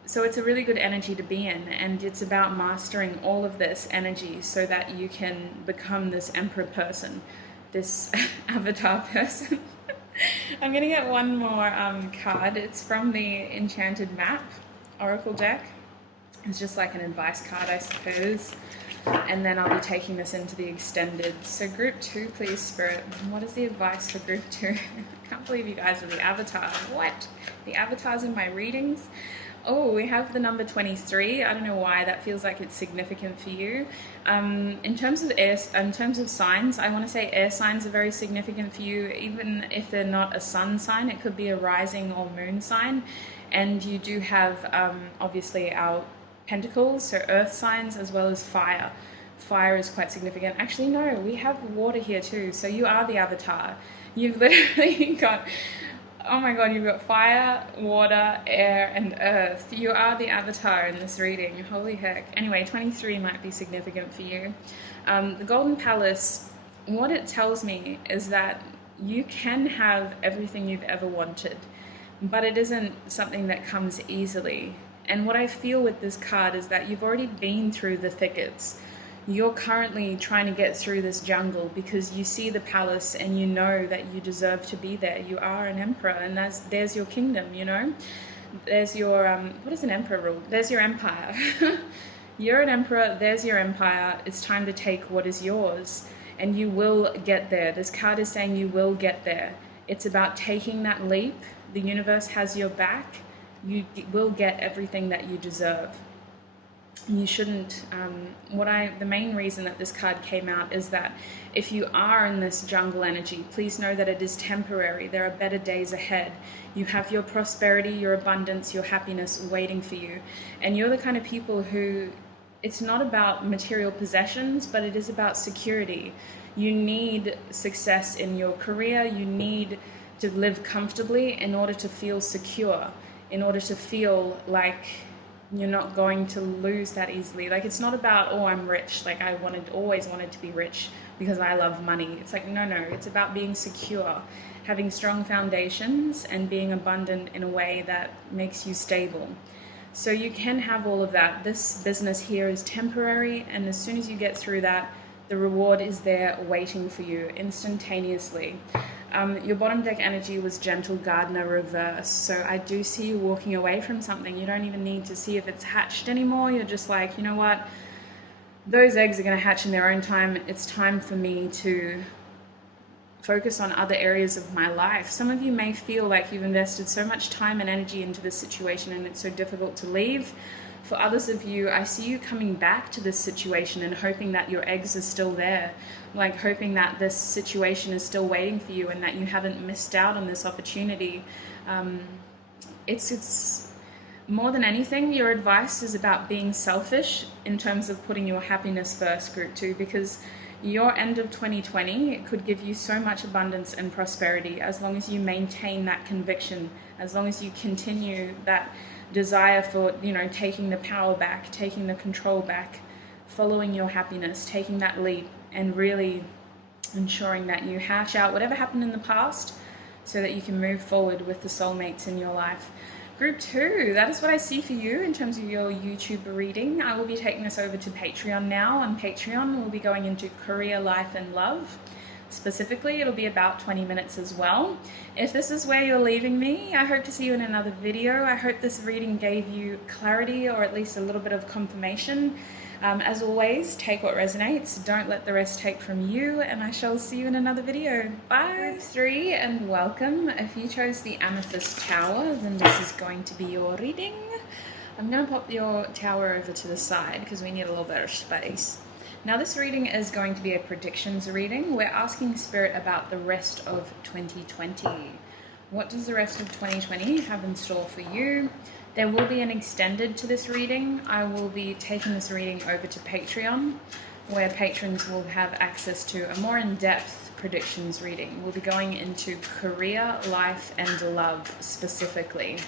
So it's a really good energy to be in, and it's about mastering all of this energy so that you can become this Emperor person, this Avatar person. I'm going to get one more card. It's from the Enchanted map Oracle deck. It's just like an advice card, I suppose. And then I'll be taking this into the extended. So group 2, please, Spirit. What is the advice for group 2? I can't believe you guys are the Avatar. What? The Avatars in my readings? Oh, we have the number 23. I don't know why that feels like it's significant for you. In terms of signs, I want to say air signs are very significant for you. Even if they're not a sun sign, it could be a rising or moon sign. And you do have obviously our pentacles, so earth signs, as well as fire. Fire is quite significant. Actually, no, we have water here too. So you are the Avatar. You've literally got, oh my god, you've got fire, water, air, and earth. You are the Avatar in this reading. Holy heck. Anyway, 23 might be significant for you. The Golden Palace, what it tells me is that you can have everything you've ever wanted, but it isn't something that comes easily. And what I feel with this card is that you've already been through the thickets. You're currently trying to get through this jungle because you see the palace and you know that you deserve to be there. You are an emperor, and there's your kingdom, you know? there's your, what does an emperor rule? There's your empire. You're an emperor, there's your empire. It's time to take what is yours, and you will get there. This card is saying you will get there. It's about taking that leap. The universe has your back. You will get everything that you deserve. You shouldn't, the main reason that this card came out is that if you are in this jungle energy, please know that it is temporary. There are better days ahead. You have your prosperity, your abundance, your happiness waiting for you. And you're the kind of people who, it's not about material possessions, but it is about security. You need success in your career. You need to live comfortably in order to feel secure, in order to feel like you're not going to lose that easily. Like, it's not about, oh, I'm rich. Like, I always wanted to be rich because I love money. It's like, no, it's about being secure, having strong foundations, and being abundant in a way that makes you stable. So you can have all of that. This business here is temporary, and as soon as you get through that, the reward is there waiting for you instantaneously. Your bottom deck energy was Gentle Gardener reverse. So I do see you walking away from something. You don't even need to see if it's hatched anymore. You're just like, you know what? Those eggs are going to hatch in their own time. It's time for me to focus on other areas of my life. Some of you may feel like you've invested so much time and energy into this situation and it's so difficult to leave. For others of you, I see you coming back to this situation and hoping that your eggs are still there, like hoping that this situation is still waiting for you and that you haven't missed out on this opportunity. It's more than anything, your advice is about being selfish in terms of putting your happiness first, group 2, because your end of 2020 could give you so much abundance and prosperity as long as you maintain that conviction, as long as you continue that desire for, taking the power back, taking the control back, following your happiness, taking that leap, and really ensuring that you hash out whatever happened in the past so that you can move forward with the soulmates in your life. Group 2, that is what I see for you in terms of your YouTube reading. I will be taking this over to Patreon now. On Patreon, we'll be going into career, life, and love. Specifically, it'll be about 20 minutes as well. If this is where you're leaving me, I hope to see you in another video. I hope this reading gave you clarity or at least a little bit of confirmation. As always, take what resonates. Don't let the rest take from you, and I shall see you in another video. Bye. Group 3, and welcome. If you chose the Amethyst Tower, then this is going to be your reading. I'm going to pop your tower over to the side because we need a little bit of space. Now this reading is going to be a predictions reading. We're asking Spirit about the rest of 2020. What does the rest of 2020 have in store for you? There will be an extended to this reading. I will be taking this reading over to Patreon, where patrons will have access to a more in-depth predictions reading. We'll be going into career, life, and love specifically.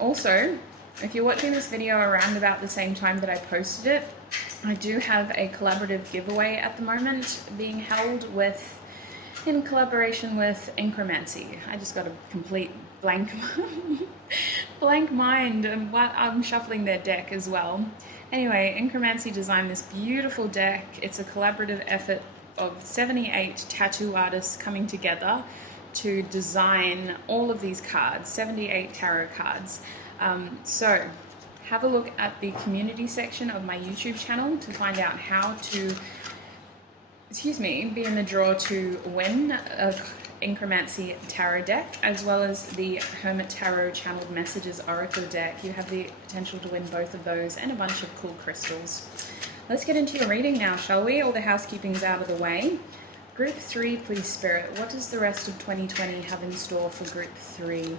Also, if you're watching this video around about the same time that I posted it, I do have a collaborative giveaway at the moment being held in collaboration with Incremency. I just got a complete blank mind, and I'm shuffling their deck as well. Anyway, Incremency designed this beautiful deck. It's a collaborative effort of 78 tattoo artists coming together to design all of these cards, 78 tarot cards. So have a look at the community section of my YouTube channel to find out how to, be in the draw to win a Incremency tarot deck, as well as the Hermit Tarot Channeled Messages Oracle deck. You have the potential to win both of those and a bunch of cool crystals. Let's get into your reading now, shall we? All the housekeeping's out of the way. Group 3, please, Spirit. What does the rest of 2020 have in store for Group 3?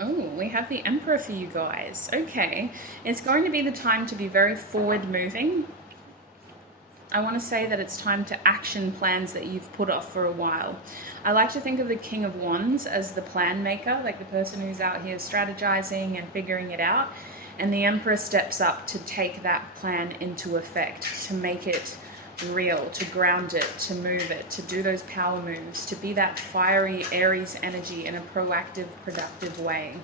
Oh, we have the Emperor for you guys. Okay, it's going to be the time to be very forward moving. I want to say that it's time to action plans that you've put off for a while. I like to think of the King of Wands as the plan maker, like the person who's out here strategizing and figuring it out. And the Emperor steps up to take that plan into effect, to make it real, to ground it, to move it, to do those power moves, to be that fiery Aries energy in a proactive, productive way.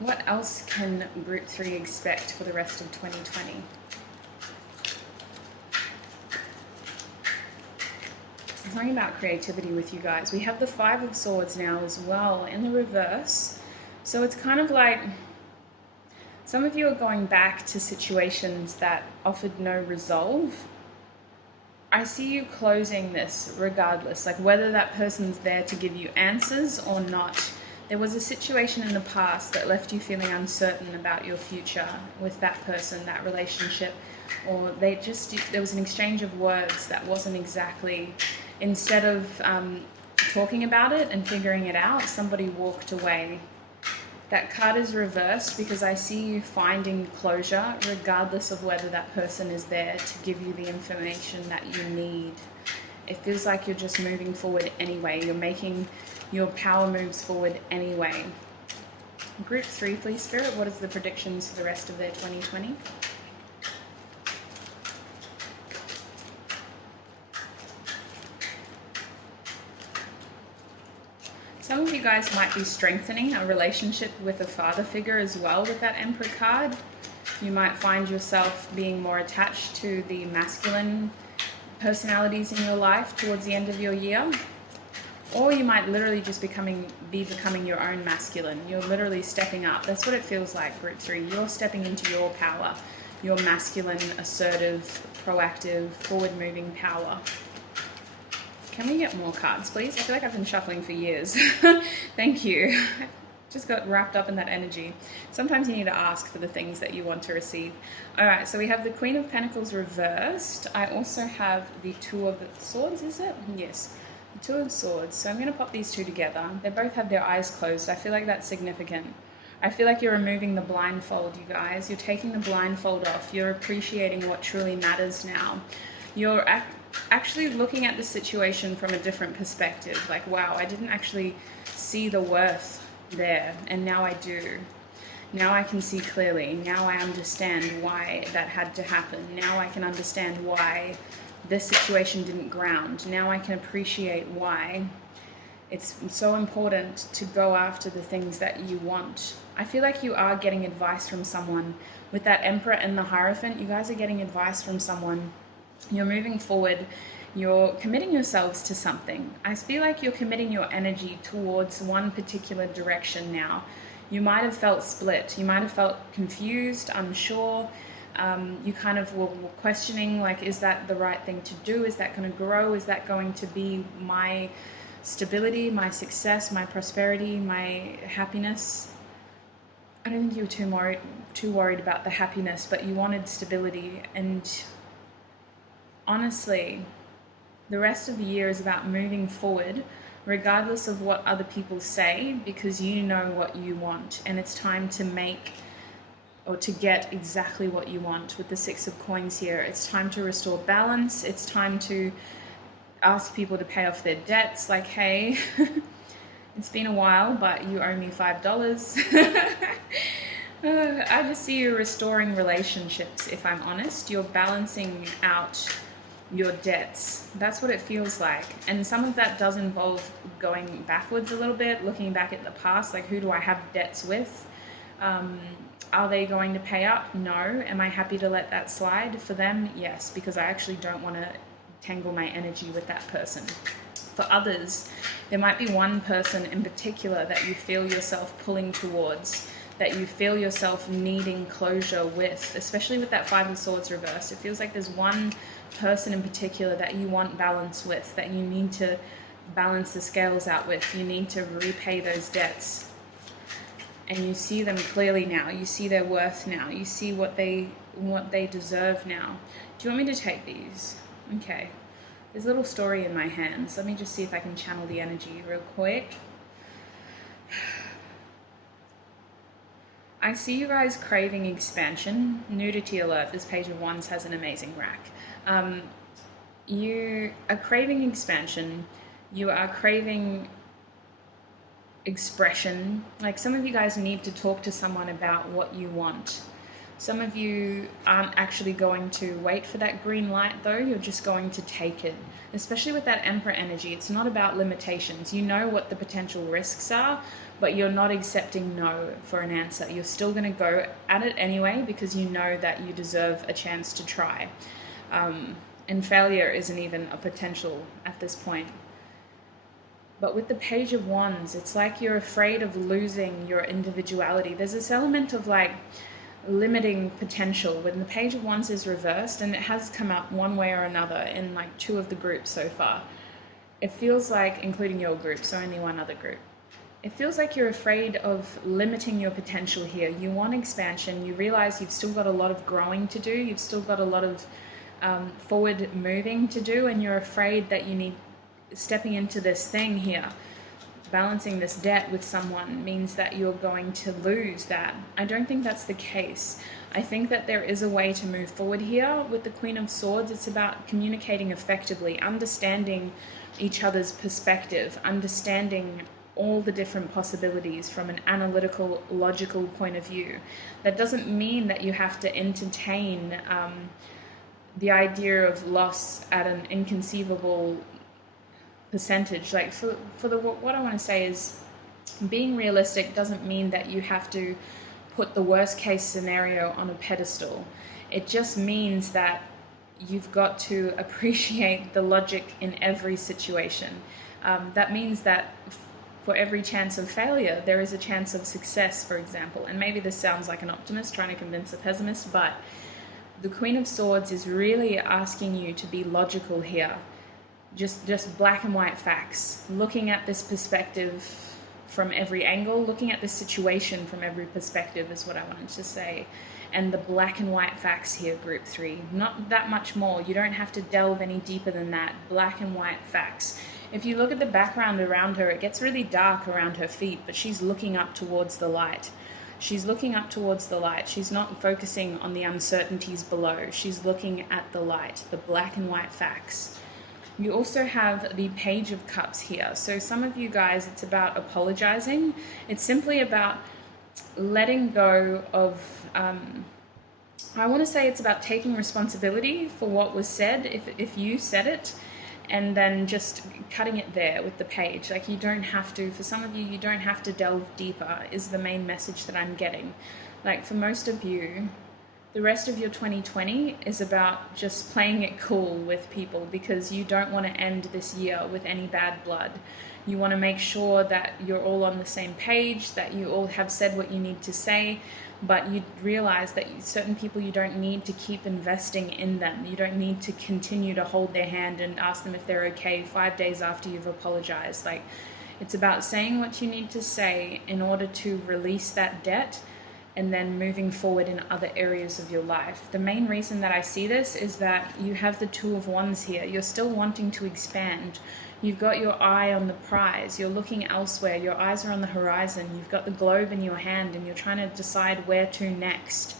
What else can Group 3 expect for the rest of 2020? something about creativity with you guys. We have the Five of Swords now as well in the reverse. So it's kind of like some of you are going back to situations that offered no resolve. I see you closing this regardless, like whether that person's there to give you answers or not. There was a situation in the past that left you feeling uncertain about your future with that person, that relationship, or there was an exchange of words that wasn't exactly, instead of talking about it and figuring it out, somebody walked away. That card is reversed because I see you finding closure regardless of whether that person is there to give you the information that you need. It feels like you're just moving forward anyway. You're making your power moves forward anyway. Group 3, please, Spirit. What is the predictions for the rest of their 2020? Some of you guys might be strengthening a relationship with a father figure as well with that Emperor card. You might find yourself being more attached to the masculine personalities in your life towards the end of your year. Or you might literally just be becoming your own masculine. You're literally stepping up. That's what it feels like, Group 3. You're stepping into your power, your masculine, assertive, proactive, forward-moving power. Can we get more cards, please? I feel like I've been shuffling for years. Thank you. I just got wrapped up in that energy. Sometimes you need to ask for the things that you want to receive. All right, so we have the Queen of Pentacles reversed. I also have the Two of Swords, is it? Yes, the Two of Swords. So I'm going to pop these two together. They both have their eyes closed. I feel like that's significant. I feel like you're removing the blindfold, you guys. You're taking the blindfold off. You're appreciating what truly matters now. You're actually looking at the situation from a different perspective. Like, wow, I didn't actually see the worth there, and now I do. Now I can see clearly. Now I understand why that had to happen. Now I can understand why this situation didn't ground. Now I can appreciate why it's so important to go after the things that you want. I feel like you are getting advice from someone. With that Emperor and the Hierophant, you guys are getting advice from someone. You're moving forward. You're committing yourselves to something. I feel like you're committing your energy towards one particular direction now. You might have felt split. You might have felt confused, unsure. You kind of were questioning, like, is that the right thing to do? Is that going to grow? Is that going to be my stability, my success, my prosperity, my happiness? I don't think you were too worried about the happiness, but you wanted stability. And honestly, the rest of the year is about moving forward regardless of what other people say, because you know what you want, and it's time to make or to get exactly what you want. With the Six of Coins here, it's time to restore balance. It's time to ask people to pay off their debts. Like, hey, it's been a while, but you owe me $5. I just see you restoring relationships, if I'm honest. You're balancing out your debts. That's what it feels like. And some of that does involve going backwards a little bit, looking back at the past, like, who do I have debts with? Are they going to pay up? No. Am I happy to let that slide? For them, yes, because I actually don't want to tangle my energy with that person. For others, there might be one person in particular that you feel yourself pulling towards, that you feel yourself needing closure with, especially with that Five of Swords reversed. It feels like there's one person in particular that you want balance with, that you need to balance the scales out with. You need to repay those debts. And you see them clearly now. You see their worth now. You see what they deserve now. Do you want me to take these? Okay. There's a little story in my hands. Let me just see if I can channel the energy real quick. I see you guys craving expansion. Nudity alert. This Page of Wands has an amazing rack. You are craving expansion. You are craving expression. Like, some of you guys need to talk to someone about what you want. Some of you aren't actually going to wait for that green light though. You're just going to take it. Especially with that Emperor energy, it's not about limitations. You know what the potential risks are, but you're not accepting no for an answer. You're still going to go at it anyway because you know that you deserve a chance to try. And failure isn't even a potential at this point. But with the Page of Wands, it's like you're afraid of losing your individuality. There's this element of like limiting potential when the Page of Wands is reversed, and it has come up one way or another in like 2 of the groups so far. It feels like, including your group, so only one other group. It feels like you're afraid of limiting your potential here. You want expansion. You realize you've still got a lot of growing to do. You've still got a lot of forward moving to do, and you're afraid that you need stepping into this thing here. Balancing this debt with someone means that you're going to lose that. I don't think that's the case. I think that there is a way to move forward here. With the Queen of Swords, it's about communicating effectively, understanding each other's perspective, understanding all the different possibilities from an analytical, logical point of view. That doesn't mean that you have to entertain the idea of loss at an inconceivable percentage. Like what I want to say is, being realistic doesn't mean that you have to put the worst case scenario on a pedestal. It just means that you've got to appreciate the logic in every situation. That means that for every chance of failure, there is a chance of success, for example. And maybe this sounds like an optimist trying to convince a pessimist, but the Queen of Swords is really asking you to be logical here. Just black and white facts. Looking at this perspective from every angle, looking at this situation from every perspective is what I wanted to say. And the black and white facts here, group 3. Not that much more. You don't have to delve any deeper than that. Black and white facts. If you look at the background around her, it gets really dark around her feet, but she's looking up towards the light. She's looking up towards the light. She's not focusing on the uncertainties below. She's looking at the light, the black and white facts. You also have the Page of Cups here. So some of you guys, it's about apologizing. It's simply about letting go of, I want to say it's about taking responsibility for what was said, if you said it, and then just cutting it there with the page. Like, you don't have to, for some of you, you don't have to delve deeper, is the main message that I'm getting. Like, for most of you, the rest of your 2020 is about just playing it cool with people, because you don't want to end this year with any bad blood. You want to make sure that you're all on the same page, that you all have said what you need to say, but you realize that certain people, you don't need to keep investing in them. You don't need to continue to hold their hand and ask them if they're okay 5 days after you've apologized. Like, it's about saying what you need to say in order to release that debt and then moving forward in other areas of your life. The main reason that I see this is that you have the Two of Wands here. You're still wanting to expand. You've got your eye on the prize. You're looking elsewhere. Your eyes are on the horizon. You've got the globe in your hand and you're trying to decide where to next.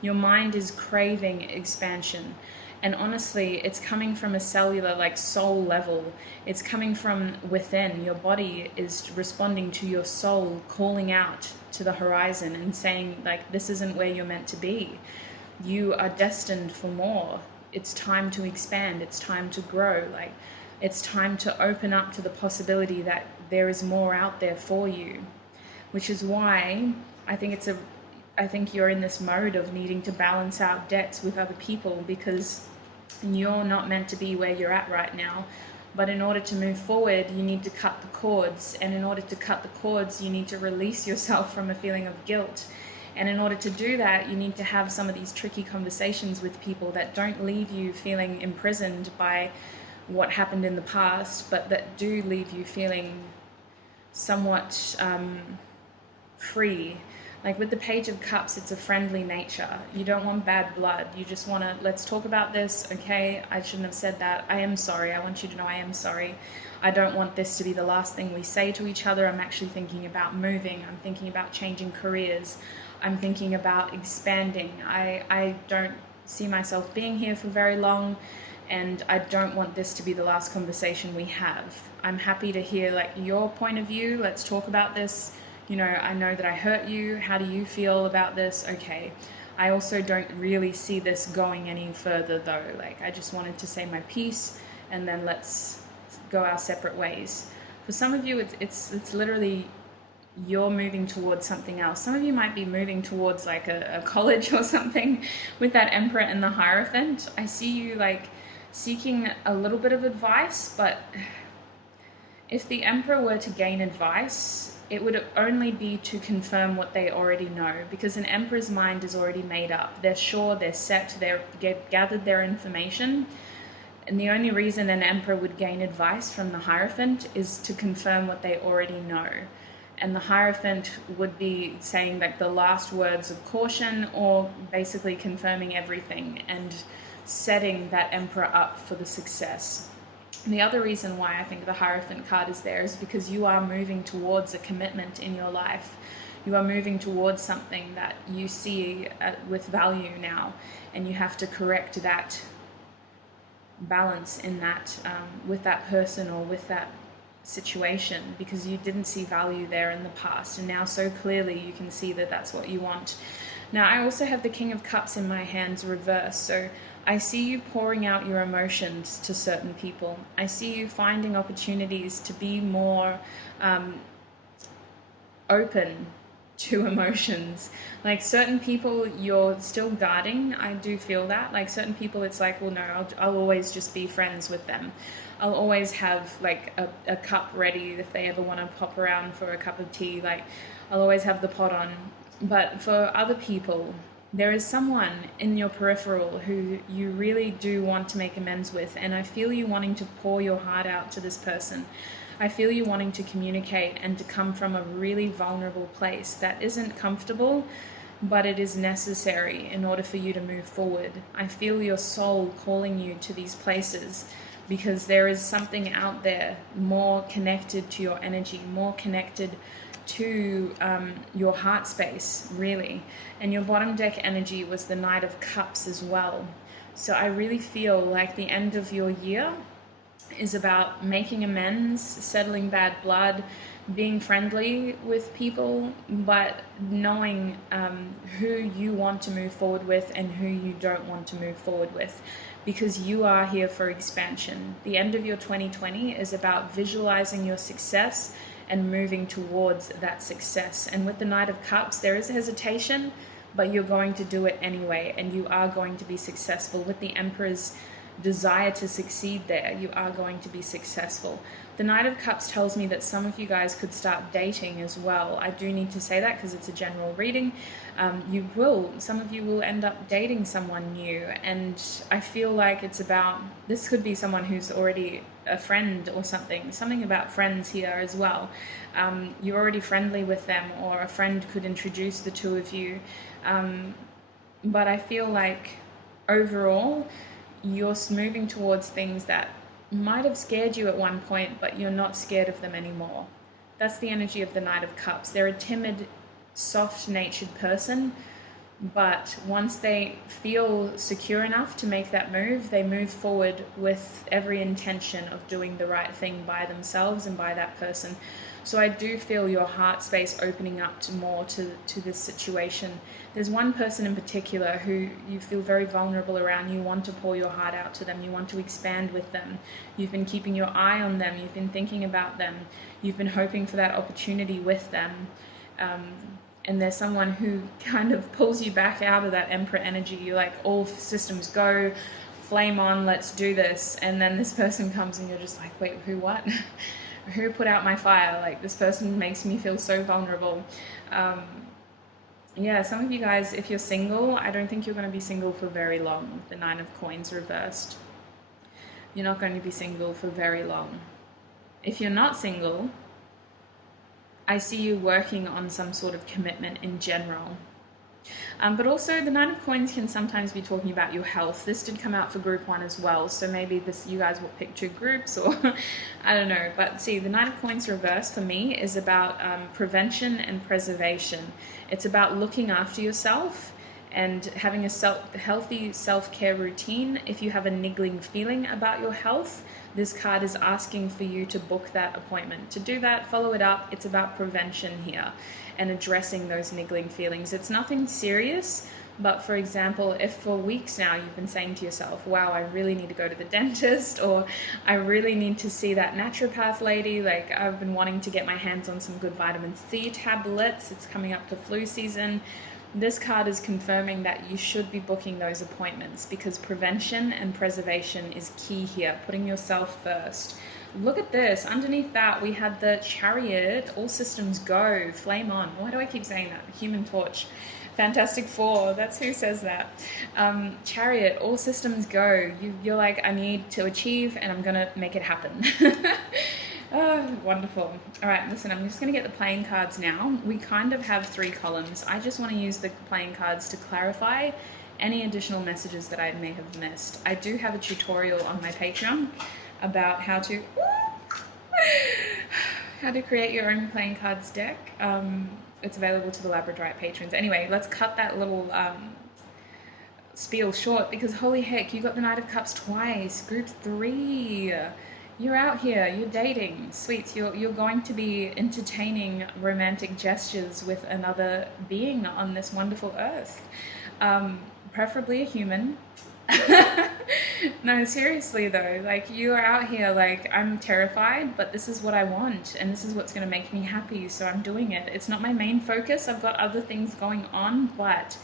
Your mind is craving expansion. And honestly, it's coming from a cellular, like soul level. It's coming from within. Your body is responding to your soul, calling out to the horizon and saying, like, this isn't where you're meant to be. You are destined for more. It's time to expand. It's time to grow. Like, it's time to open up to the possibility that there is more out there for you, which is why I think you're in this mode of needing to balance out debts with other people, because you're not meant to be where you're at right now. But in order to move forward, you need to cut the cords. And in order to cut the cords, you need to release yourself from a feeling of guilt. And in order to do that, you need to have some of these tricky conversations with people that don't leave you feeling imprisoned by what happened in the past, but that do leave you feeling somewhat free. Like with the Page of Cups, it's a friendly nature. You don't want bad blood. You just want to, let's talk about this. Okay, I shouldn't have said that. I am sorry. I want you to know I am sorry. I don't want this to be the last thing we say to each other. I'm actually thinking about moving. I'm thinking about changing careers. I'm thinking about expanding. I don't see myself being here for very long, and I don't want this to be the last conversation we have. I'm happy to hear like your point of view. Let's talk about this. You know, I know that I hurt you. How do you feel about this? Okay. I also don't really see this going any further though. Like, I just wanted to say my piece and then let's go our separate ways. For some of you, it's literally you're moving towards something else. Some of you might be moving towards like a college or something with that Emperor and the Hierophant. I see you like seeking a little bit of advice, but if the Emperor were to gain advice, it would only be to confirm what they already know, because an Emperor's mind is already made up. They're sure, they're set, they've gathered their information. And the only reason an Emperor would gain advice from the Hierophant is to confirm what they already know. And the Hierophant would be saying like the last words of caution, or basically confirming everything and setting that Emperor up for the success. The other reason why I think the Hierophant card is there is because you are moving towards a commitment in your life. You are moving towards something that you see with value now, and you have to correct that balance in that with that person or with that situation, because you didn't see value there in the past, and now so clearly you can see that that's what you want. Now I also have the King of Cups in my hands reversed, so I see you pouring out your emotions to certain people. I see you finding opportunities to be more open to emotions. Like certain people you're still guarding. I do feel that. Like certain people it's like, well, no, I'll always just be friends with them. I'll always have like a cup ready if they ever want to pop around for a cup of tea. Like I'll always have the pot on. But for other people, there is someone in your peripheral who you really do want to make amends with, and I feel you wanting to pour your heart out to this person. I feel you wanting to communicate and to come from a really vulnerable place that isn't comfortable, but it is necessary in order for you to move forward. I feel your soul calling you to these places because there is something out there more connected to your energy, more connected to your heart space, really. And your bottom deck energy was the Knight of Cups as well. So I really feel like the end of your year is about making amends, settling bad blood, being friendly with people, but knowing who you want to move forward with and who you don't want to move forward with, because you are here for expansion. The end of your 2020 is about visualizing your success and moving towards that success. And with the Knight of Cups, there is hesitation, but you're going to do it anyway, and you are going to be successful. With the Emperor's desire to succeed there, you are going to be successful. The Knight of Cups tells me that some of you guys could start dating as well. I do need to say that because it's a general reading. Some of you will end up dating someone new, and I feel like it's about, this could be someone who's already a friend or something about friends here as well. You're already friendly with them, or a friend could introduce the two of you. But I feel like overall, you're moving towards things that might have scared you at one point, but you're not scared of them anymore. That's the energy of the Knight of Cups. They're a timid, soft-natured person, but once they feel secure enough to make that move, they move forward with every intention of doing the right thing by themselves and by that person. So I do feel your heart space opening up to more to this situation. There's one person in particular who you feel very vulnerable around. You want to pour your heart out to them. You want to expand with them. You've been keeping your eye on them. You've been thinking about them. You've been hoping for that opportunity with them. And there's someone who kind of pulls you back out of that Emperor energy. You're like, all systems go, flame on, let's do this. And then this person comes and you're just like, wait, who, what? Who put out my fire? Like, this person makes me feel so vulnerable. Yeah, some of you guys, if you're single, I don't think you're going to be single for very long. The Nine of Coins reversed. You're not going to be single for very long. If you're not single, I see you working on some sort of commitment in general. But also the Nine of Coins can sometimes be talking about your health. This did come out for group 1 as well, so maybe you guys will pick 2 groups, or I don't know. But see, the Nine of Coins reverse for me is about prevention and preservation. It's about looking after yourself and having a healthy self-care routine. If you have a niggling feeling about your health, this card is asking for you to book that appointment. To do that, follow it up. It's about prevention here and addressing those niggling feelings. It's nothing serious, but for example, if for weeks now you've been saying to yourself, wow, I really need to go to the dentist, or I really need to see that naturopath lady, like I've been wanting to get my hands on some good vitamin C tablets, it's coming up to flu season, This card is confirming that you should be booking those appointments because prevention and preservation is key here, putting yourself first. Look at this. Underneath that, we had the Chariot, all systems go, flame on. Why do I keep saying that? Human Torch. Fantastic Four, that's who says that. Chariot, all systems go. You're like, I need to achieve and I'm going to make it happen. Oh, wonderful. All right, listen, I'm just going to get the playing cards now. We kind of have 3 columns. I just want to use the playing cards to clarify any additional messages that I may have missed. I do have a tutorial on my Patreon about how to create your own playing cards deck. It's available to the Labradorite patrons. Anyway, let's cut that little spiel short because holy heck, you got the Knight of Cups twice. Group 3. You're out here, you're dating, sweets, you're going to be entertaining romantic gestures with another being on this wonderful earth. Preferably a human. No, seriously though, like you are out here like, I'm terrified, but this is what I want and this is what's going to make me happy, so I'm doing it. It's not my main focus, I've got other things going on, but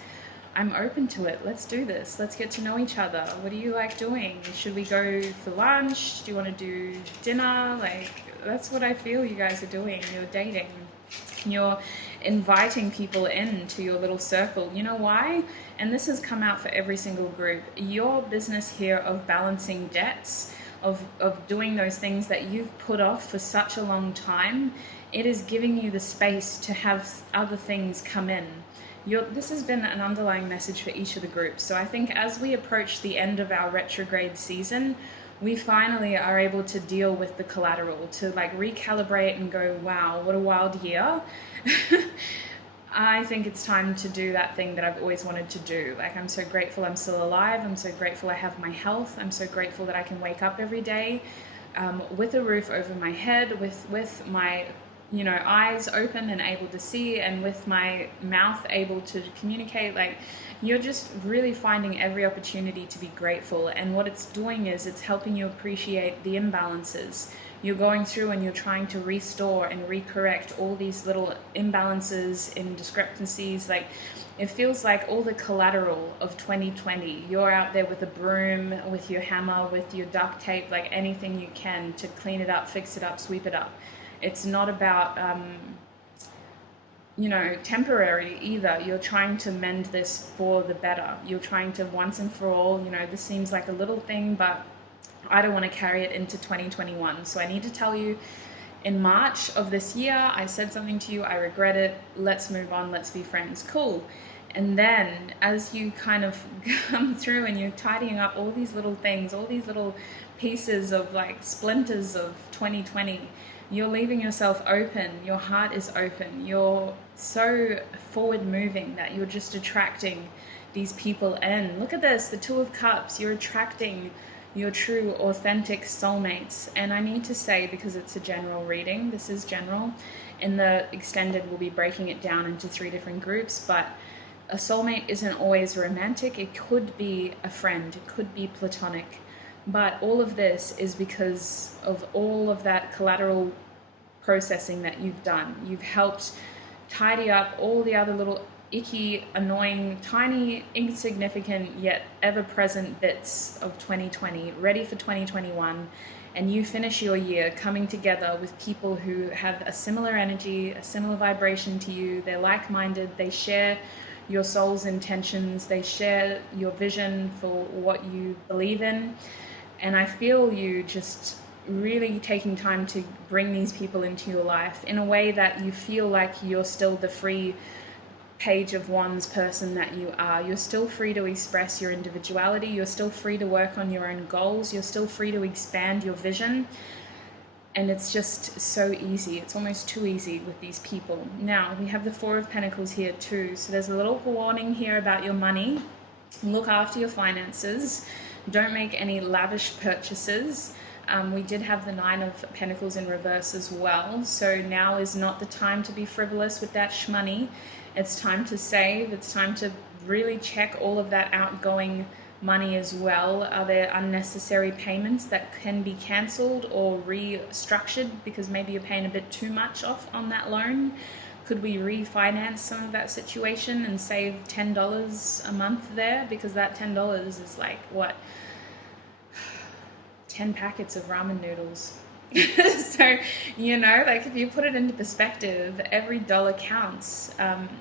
I'm open to it. Let's do this. Let's get to know each other. What do you like doing? Should we go for lunch? Do you want to do dinner? Like, that's what I feel you guys are doing. You're dating. You're inviting people into your little circle. You know why? And this has come out for every single group. Your business here of balancing debts, of doing those things that you've put off for such a long time, it is giving you the space to have other things come in. This has been an underlying message for each of the groups. So I think as we approach the end of our retrograde season, we finally are able to deal with the collateral, to like recalibrate and go, wow, what a wild year. I think it's time to do that thing that I've always wanted to do. Like, I'm so grateful I'm still alive. I'm so grateful I have my health. I'm so grateful that I can wake up every day with a roof over my head, with my eyes open and able to see, and with my mouth able to communicate. Like, you're just really finding every opportunity to be grateful, and what it's doing is it's helping you appreciate the imbalances. You're going through and you're trying to restore and recorrect all these little imbalances and discrepancies. Like, it feels like all the collateral of 2020, you're out there with a broom, with your hammer, with your duct tape, like anything you can to clean it up, fix it up, sweep it up. It's not about, temporary either. You're trying to mend this for the better. You're trying to once and for all, this seems like a little thing, but I don't want to carry it into 2021. So I need to tell you, in March of this year, I said something to you, I regret it, let's move on, let's be friends. Cool. And then as you kind of come through and you're tidying up all these little things, all these little pieces of like splinters of 2020, you're leaving yourself open, your heart is open, you're so forward moving that you're just attracting these people in. Look at this, the Two of Cups, you're attracting your true authentic soulmates. And I need to say, because it's a general reading, this is general, in the extended we'll be breaking it down into 3 different groups, but a soulmate isn't always romantic. It could be a friend, it could be platonic. But all of this is because of all of that collateral processing that you've done. You've helped tidy up all the other little icky, annoying, tiny, insignificant, yet ever-present bits of 2020, ready for 2021. And you finish your year coming together with people who have a similar energy, a similar vibration to you. They're like-minded, they share your soul's intentions, they share your vision for what you believe in. And I feel you just really taking time to bring these people into your life in a way that you feel like you're still the free Page of Wands person that you are. You're still free to express your individuality. You're still free to work on your own goals. You're still free to expand your vision. And it's just so easy. It's almost too easy with these people. Now, we have the Four of Pentacles here too. So there's a little warning here about your money. Look after your finances. Don't make any lavish purchases. We did have the Nine of Pentacles in reverse as well. So now is not the time to be frivolous with that shmoney. It's time to save. It's time to really check all of that outgoing money as well. Are there unnecessary payments that can be cancelled or restructured because maybe you're paying a bit too much off on that loan? Could we refinance some of that situation and save $10 a month there? Because that $10 is like, what, 10 packets of ramen noodles. So, you know, like if you put it into perspective, every dollar counts.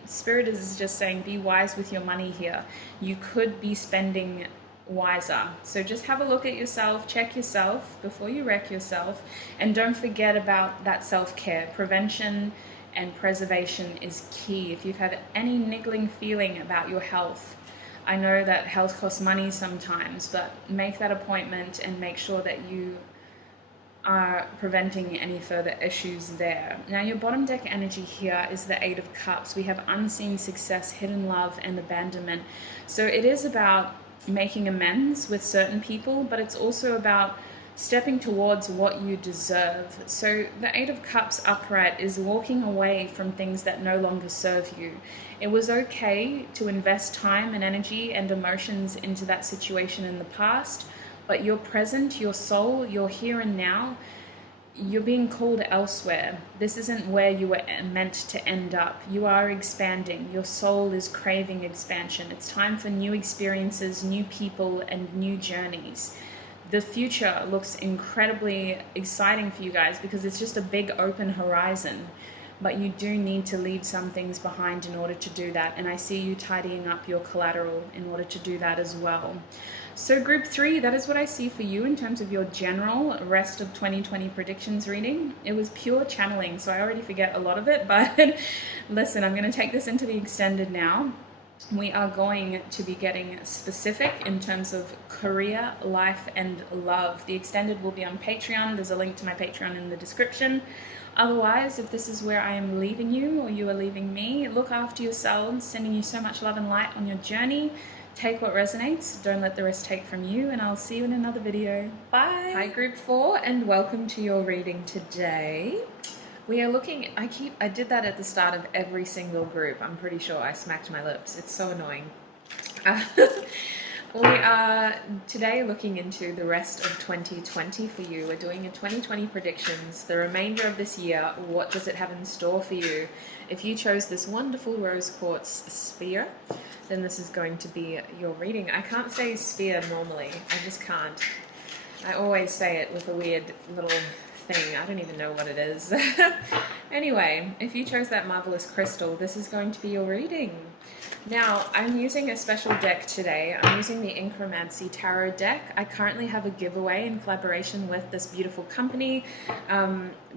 Spirit is just saying, be wise with your money here. You could be spending wiser. So just have a look at yourself, check yourself before you wreck yourself, and don't forget about that self-care. Prevention and preservation is key. If you've had any niggling feeling about your health, I know that health costs money sometimes, but make that appointment and make sure that you are preventing any further issues there. Now, your bottom deck energy here is the Eight of Cups. We have unseen success, hidden love, and abandonment. So it is about making amends with certain people, but it's also about stepping towards what you deserve. So the Eight of Cups upright is walking away from things that no longer serve you. It was okay to invest time and energy and emotions into that situation in the past, but your present, your soul, your here and now, you're being called elsewhere. This isn't where you were meant to end up. You are expanding. Your soul is craving expansion. It's time for new experiences, new people, and new journeys. The future looks incredibly exciting for you guys because it's just a big open horizon. But you do need to leave some things behind in order to do that. And I see you tidying up your collateral in order to do that as well. So group 3, that is what I see for you in terms of your general rest of 2020 predictions reading. It was pure channeling, so I already forget a lot of it. But listen, I'm going to take this into the extended now. We are going to be getting specific in terms of career, life, and love. The extended will be on Patreon. There's a link to my Patreon in the description. Otherwise, if this is where I am leaving you or you are leaving me, look after yourselves, sending you so much love and light on your journey. Take what resonates, don't let the rest take from you, and I'll see you in another video. Bye! Hi group 4, and welcome to your reading today. We are looking, I did that at the start of every single group. I'm pretty sure I smacked my lips. It's so annoying. We are today looking into the rest of 2020 for you. We're doing a 2020 predictions, the remainder of this year. What does it have in store for you? If you chose this wonderful rose quartz sphere, then this is going to be your reading. I can't say sphere normally. I just can't. I always say it with a weird little thing. I don't even know what it is. Anyway, if you chose that marvelous crystal, this is going to be your reading. Now, I'm using a special deck today. I'm using the Incromancy Tarot deck. I currently have a giveaway in collaboration with this beautiful company.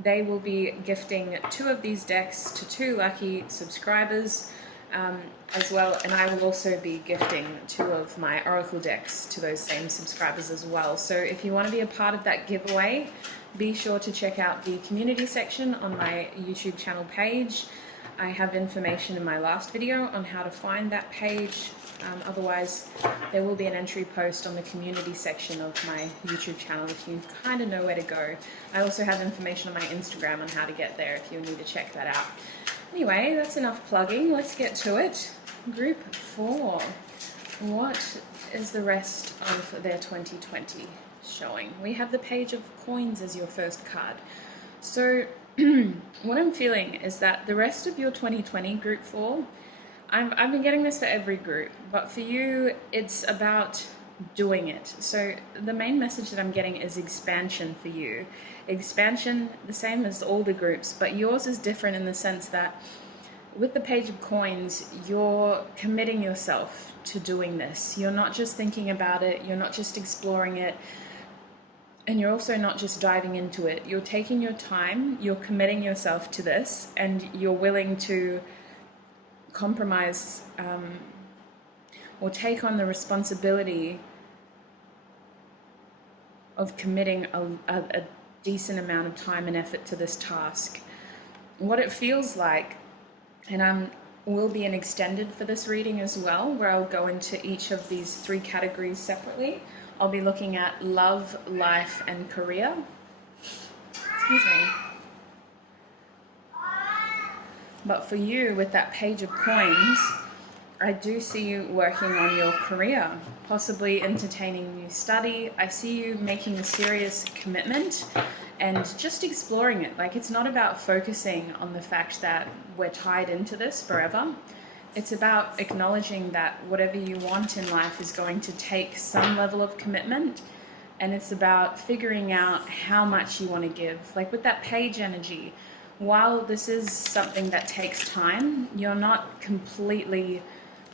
They will be gifting 2 of these decks to 2 lucky subscribers as well, and I will also be gifting 2 of my Oracle decks to those same subscribers as well. So if you want to be a part of that giveaway, be sure to check out the community section on my YouTube channel page. I have information in my last video on how to find that page. Otherwise, there will be an entry post on the community section of my YouTube channel if you kind of know where to go. I also have information on my Instagram on how to get there if you need to check that out. Anyway, that's enough plugging. Let's get to it. Group 4. What is the rest of their 2020 showing? We have the Page of Coins as your first card. So what I'm feeling is that the rest of your 2020, group 4, I've been getting this for every group, but for you, it's about doing it. So the main message that I'm getting is expansion for you. Expansion, the same as all the groups, but yours is different in the sense that with the Page of Coins, you're committing yourself to doing this. You're not just thinking about it, you're not just exploring it, and you're also not just diving into it. You're taking your time, you're committing yourself to this, and you're willing to compromise or take on the responsibility of committing a decent amount of time and effort to this task. What it feels like, and will be an extended for this reading as well, where I'll go into each of these 3 categories separately. I'll be looking at love, life, and career. Excuse me. But for you, with that Page of Coins, I do see you working on your career, possibly entertaining new study. I see you making a serious commitment and just exploring it. Like, it's not about focusing on the fact that we're tied into this forever. It's about acknowledging that whatever you want in life is going to take some level of commitment, and it's about figuring out how much you want to give. Like with that page energy, while this is something that takes time, you're not completely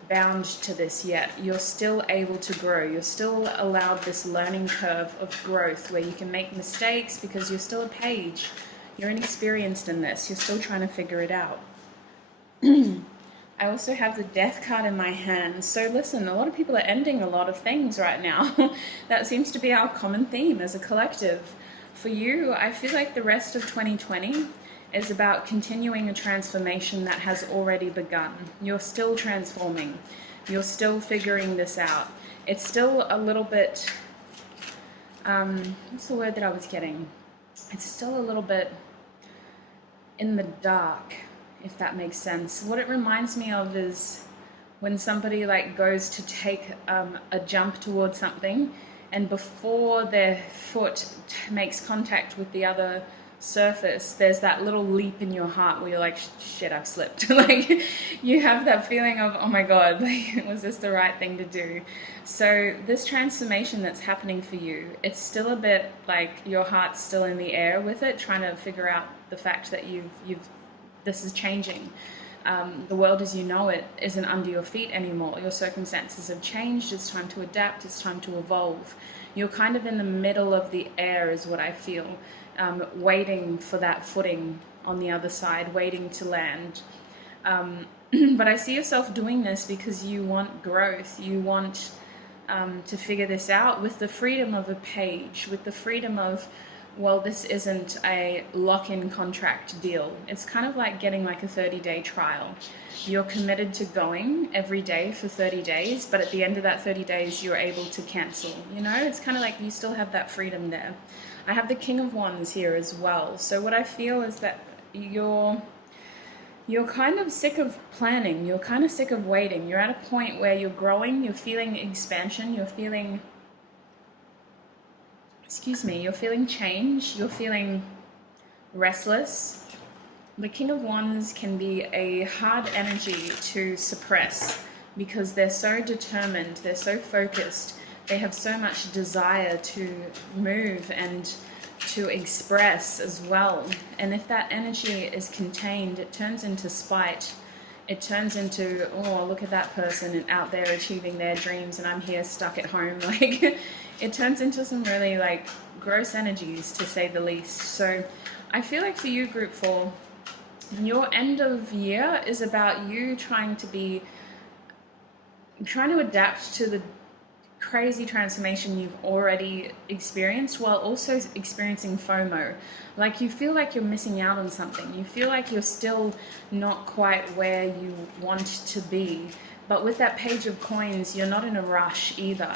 bound to this yet. You're still able to grow. You're still allowed this learning curve of growth where you can make mistakes because you're still a page. You're inexperienced in this. You're still trying to figure it out. I also have the Death card in my hand. So listen, a lot of people are ending a lot of things right now. That seems to be our common theme as a collective. For you, I feel like the rest of 2020 is about continuing a transformation that has already begun. You're still transforming. You're still figuring this out. It's still a little bit, what's the word that I was getting? It's still a little bit in the dark, if that makes sense. What it reminds me of is when somebody like goes to take a jump towards something, and before their foot makes contact with the other surface, there's that little leap in your heart where you're like, shit, I've slipped. Like, you have that feeling of, oh my God, like, was this the right thing to do? So this transformation that's happening for you, it's still a bit like your heart's still in the air with it, trying to figure out the fact that this is changing. The world as you know it isn't under your feet anymore. Your circumstances have changed. It's time to adapt. It's time to evolve. You're kind of in the middle of the air is what I feel, waiting for that footing on the other side, waiting to land. But I see yourself doing this because you want growth. You want to figure this out with the freedom of a page, with the freedom of, well, this isn't a lock-in contract deal. It's kind of like getting like a 30-day trial. You're committed to going every day for 30 days, but at the end of that 30 days, you're able to cancel. You know, it's kind of like you still have that freedom there. I have the King of Wands here as well. So what I feel is that you're kind of sick of planning. You're kind of sick of waiting. You're at a point where you're growing, you're feeling expansion, you're feeling change, you're feeling restless. The King of Wands can be a hard energy to suppress because they're so determined, they're so focused, they have so much desire to move and to express as well. And if that energy is contained, it turns into spite. It turns into, oh, look at that person out there achieving their dreams and I'm here stuck at home. Like, it turns into some really like gross energies, to say the least. So I feel like for you, Group 4, your end of year is about you trying to adapt to the crazy transformation you've already experienced, while also experiencing FOMO. Like, you feel like you're missing out on something. You feel like you're still not quite where you want to be. But with that Page of Coins, you're not in a rush either.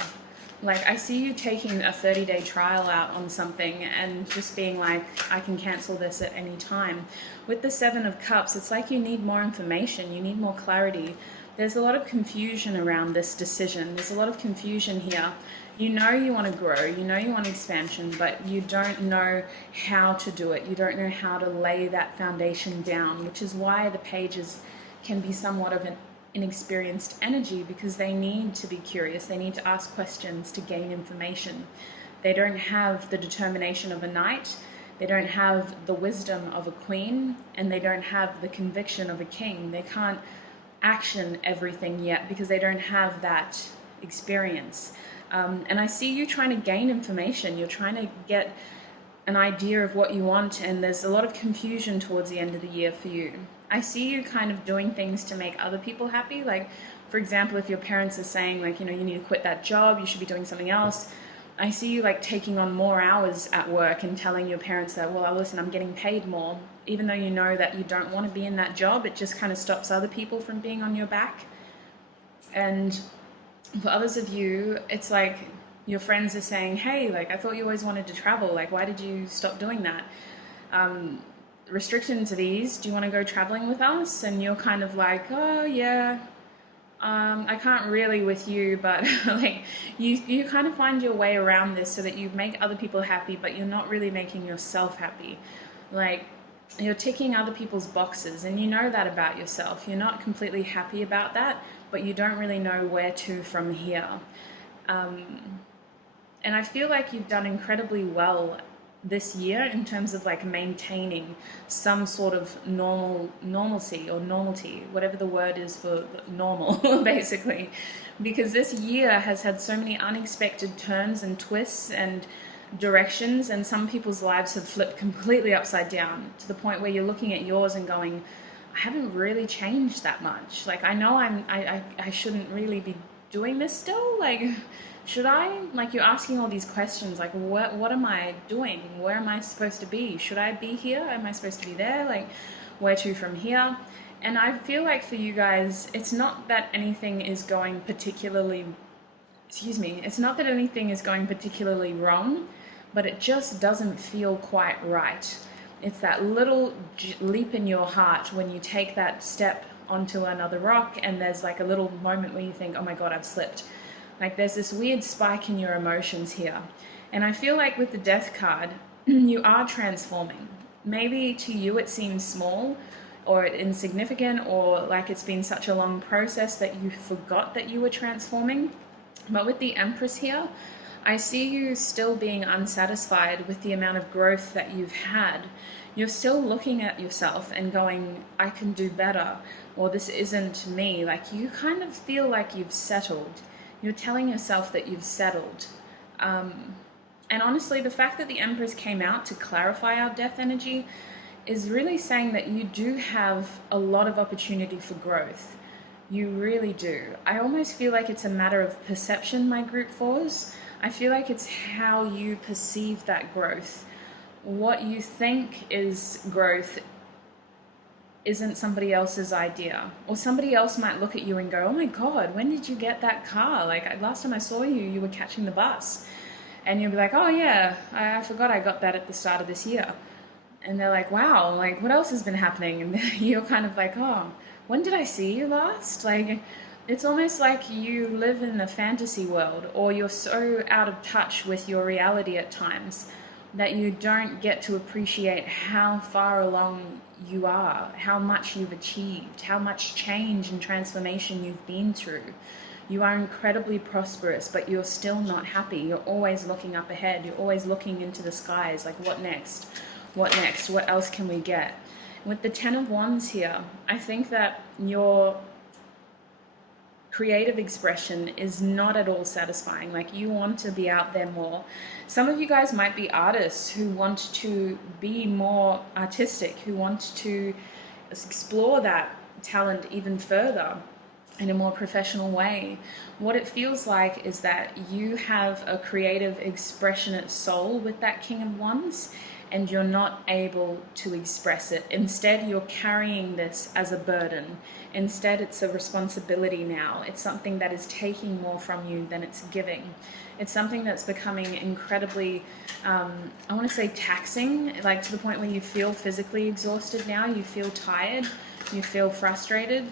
Like, I see you taking a 30-day trial out on something and just being like, I can cancel this at any time. With the Seven of Cups, it's like you need more information, you need more clarity. There's a lot of confusion around this decision. There's a lot of confusion here. You know you want to grow, you know you want expansion, but you don't know how to do it. You don't know how to lay that foundation down, which is why the pages can be somewhat of an inexperienced energy, because they need to be curious. They need to ask questions to gain information. They don't have the determination of a knight. They don't have the wisdom of a queen, and they don't have the conviction of a king. They can't action everything yet because they don't have that experience. And I see you trying to gain information. You're trying to get an idea of what you want, and there's a lot of confusion towards the end of the year for you. I see you kind of doing things to make other people happy. Like, for example, if your parents are saying, like, you know, you need to quit that job, you should be doing something else. I see you like taking on more hours at work and telling your parents that, well, listen, I'm getting paid more. Even though you know that you don't want to be in that job, it just kind of stops other people from being on your back. And for others of you, it's like your friends are saying, hey, like, I thought you always wanted to travel. Like, why did you stop doing that? Restrictions are these. Do you want to go traveling with us? And you're kind of like, oh, yeah, I can't really with you, but like you kind of find your way around this so that you make other people happy, but you're not really making yourself happy. Like you're ticking other people's boxes, and you know that about yourself. You're not completely happy about that, but you don't really know where to from here. And I feel like you've done incredibly well this year in terms of like maintaining some sort of normalcy or normality, whatever the word is for normal, basically, because this year has had so many unexpected turns and twists and directions, and some people's lives have flipped completely upside down to the point where you're looking at yours and going, I haven't really changed that much. Like I know I shouldn't really be doing this still. Like, should I? Like, you're asking all these questions, like, what am I doing? Where am I supposed to be? Should I be here? Am I supposed to be there? Like, where to from here? And I feel like for you guys, it's not that anything is going particularly, it's not that anything is going particularly wrong, but it just doesn't feel quite right. It's that little leap in your heart when you take that step onto another rock, and there's like a little moment where you think, oh my God, I've slipped. Like there's this weird spike in your emotions here. And I feel like with the Death card, you are transforming. Maybe to you it seems small or insignificant, or like it's been such a long process that you forgot that you were transforming. But with the Empress here, I see you still being unsatisfied with the amount of growth that you've had. You're still looking at yourself and going, I can do better, or this isn't me. Like you kind of feel like you've settled. You're telling yourself that you've settled. And honestly, the fact that the Empress came out to clarify our death energy is really saying that you do have a lot of opportunity for growth. You really do. I almost feel like it's a matter of perception, my group fours. I feel like it's how you perceive that growth. What you think is growth isn't somebody else's idea. Or somebody else might look at you and go, oh my God, when did you get that car? Like last time I saw you, you were catching the bus. And you'll be like, oh yeah, I forgot I got that at the start of this year. And they're like, wow, like what else has been happening? And you're kind of like, oh, when did I see you last? Like, it's almost like you live in a fantasy world, or you're so out of touch with your reality at times that you don't get to appreciate how far along you are, how much you've achieved, how much change and transformation you've been through. You are incredibly prosperous, but you're still not happy. You're always looking up ahead. You're always looking into the skies, like what next? What next? What else can we get? With the Ten of Wands here, I think that your creative expression is not at all satisfying. Like you want to be out there more. Some of you guys might be artists who want to be more artistic, who want to explore that talent even further in a more professional way. What it feels like is that you have a creative expressionate soul with that King of Wands, and you're not able to express it. Instead, you're carrying this as a burden. Instead, it's a responsibility now. It's something that is taking more from you than it's giving. It's something that's becoming incredibly, I want to say taxing, like to the point where you feel physically exhausted now, you feel tired, you feel frustrated,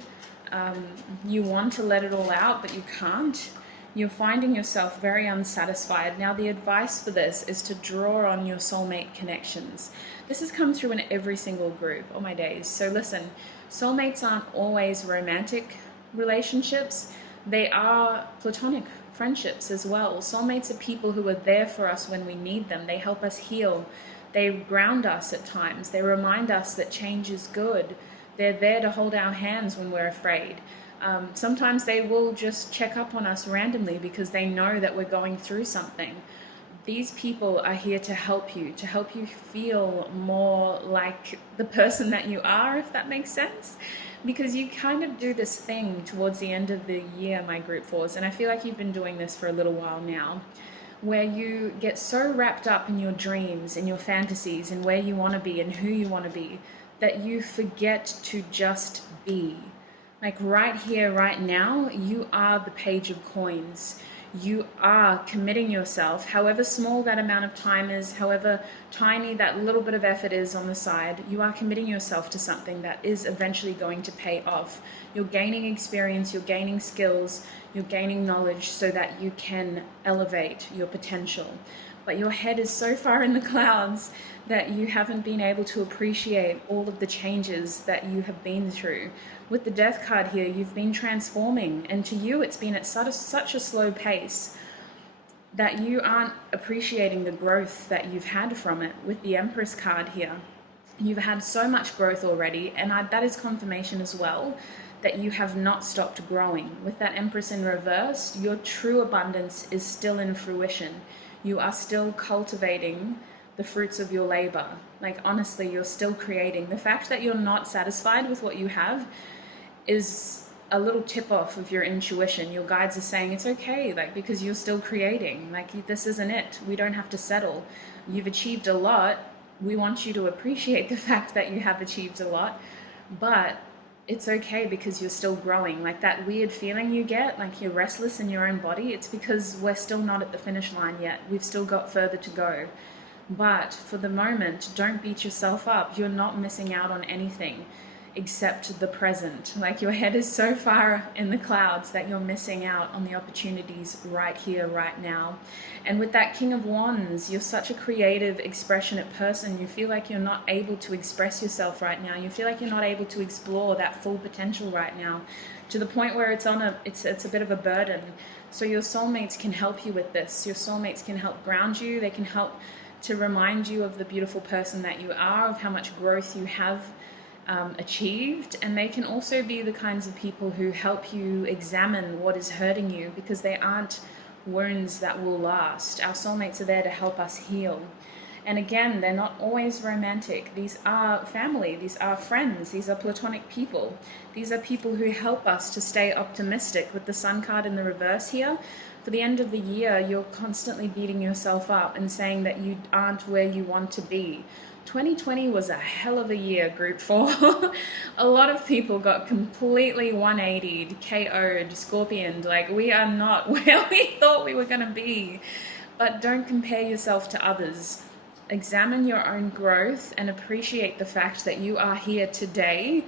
you want to let it all out, but you can't. You're finding yourself very unsatisfied. Now, the advice for this is to draw on your soulmate connections. This has come through in every single group, oh my days. So listen, soulmates aren't always romantic relationships. They are platonic friendships as well. Soulmates are people who are there for us when we need them. They help us heal. They ground us at times. They remind us that change is good. They're there to hold our hands when we're afraid. Sometimes they will just check up on us randomly because they know that we're going through something. These people are here to help you feel more like the person that you are, if that makes sense. Because you kind of do this thing towards the end of the year, my group fours, and I feel like you've been doing this for a little while now, where you get so wrapped up in your dreams and your fantasies and where you want to be and who you want to be, that you forget to just be. Like right here, right now, you are the Page of Coins. you are committing yourself, however small that amount of time is, however tiny that little bit of effort is on the side, you are committing yourself to something that is eventually going to pay off. You're gaining experience, you're gaining skills, you're gaining knowledge so that you can elevate your potential. But your head is so far in the clouds that you haven't been able to appreciate all of the changes that you have been through. With the Death card here, you've been transforming, and to you it's been at such a slow pace that you aren't appreciating the growth that you've had from it. With the Empress card here, you've had so much growth already, and that is confirmation as well that you have not stopped growing. With that Empress in reverse, your true abundance is still in fruition. You are still cultivating the fruits of your labor. Like, honestly, you're still creating. The fact that you're not satisfied with what you have is a little tip off of your intuition. Your guides are saying it's okay, like, because you're still creating. Like, this isn't it. We don't have to settle. You've achieved a lot. We want you to appreciate the fact that you have achieved a lot, but it's okay because you're still growing. Like, that weird feeling you get, like you're restless in your own body, it's because we're still not at the finish line yet. We've still got further to go. But for the moment, don't beat yourself up. You're not missing out on anything except the present. Like, your head is so far in the clouds that you're missing out on the opportunities right here, right now. And with that King of Wands, you're such a creative, expressionate person. You feel like you're not able to express yourself right now. You feel like you're not able to explore that full potential right now, to the point where it's a bit of a burden. So your soulmates can help you with this. Your soulmates can help ground you. They can help to remind you of the beautiful person that you are, of how much growth you have achieved. And they can also be the kinds of people who help you examine what is hurting you, because they aren't wounds that will last. Our soulmates are there to help us heal. And again, they're not always romantic. These are family, these are friends, these are platonic people. These are people who help us to stay optimistic. With the Sun card in the reverse here, for the end of the year, you're constantly beating yourself up and saying that you aren't where you want to be. 2020 was a hell of a year, group 4. A lot of people got completely 180'd, KO'd, scorpioned. Like, we are not where we thought we were going to be. But don't compare yourself to others. Examine your own growth and appreciate the fact that you are here today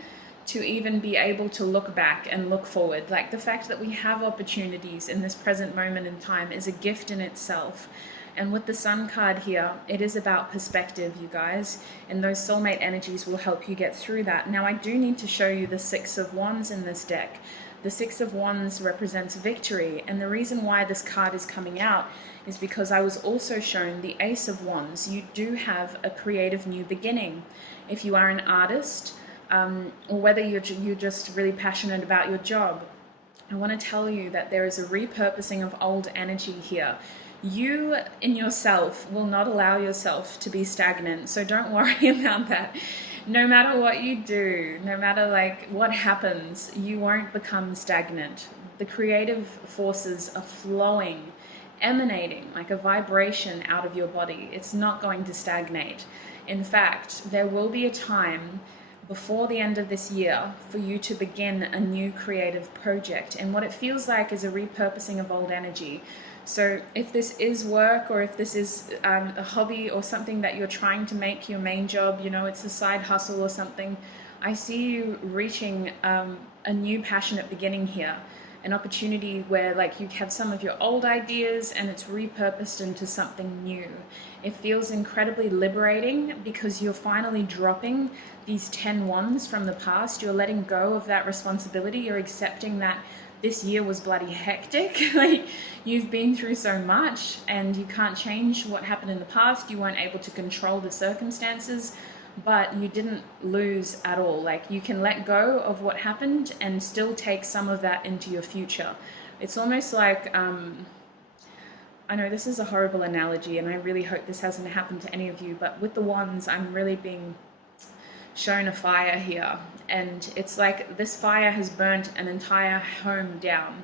to even be able to look back and look forward. Like, the fact that we have opportunities in this present moment in time is a gift in itself. And with the Sun card here, it is about perspective, you guys, and those soulmate energies will help you get through that. Now, I do need to show you the Six of Wands in this deck. The Six of Wands represents victory, and the reason why this card is coming out is because I was also shown the Ace of Wands. You do have a creative new beginning. If you are an artist, or whether you're just really passionate about your job, I want to tell you that there is a repurposing of old energy here. You in yourself will not allow yourself to be stagnant, so don't worry about that. No matter what you do, no matter like what happens, you won't become stagnant. The creative forces are flowing, emanating like a vibration out of your body. It's not going to stagnate. In fact, there will be a time before the end of this year for you to begin a new creative project. And what it feels like is a repurposing of old energy. So if this is work, or if this is a hobby or something that you're trying to make your main job, you know, it's a side hustle or something, I see you reaching a new passionate beginning here. An opportunity where like you have some of your old ideas and it's repurposed into something new. It feels incredibly liberating because you're finally dropping these 10 wands from the past. You're letting go of that responsibility. You're accepting that this year was bloody hectic. Like, you've been through so much and you can't change what happened in the past. You weren't able to control the circumstances, but you didn't lose at all. Like, you can let go of what happened and still take some of that into your future. It's almost like, I know this is a horrible analogy and I really hope this hasn't happened to any of you, but with the wands, I'm really being shown a fire here. And it's like this fire has burnt an entire home down.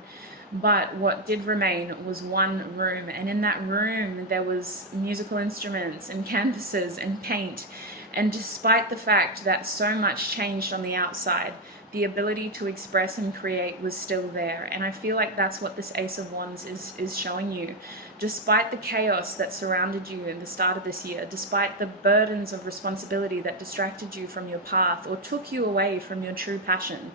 But what did remain was one room. And in that room, there was musical instruments and canvases and paint. And despite the fact that so much changed on the outside, the ability to express and create was still there. And I feel like that's what this Ace of Wands is showing you. Despite the chaos that surrounded you in the start of this year, despite the burdens of responsibility that distracted you from your path or took you away from your true passion,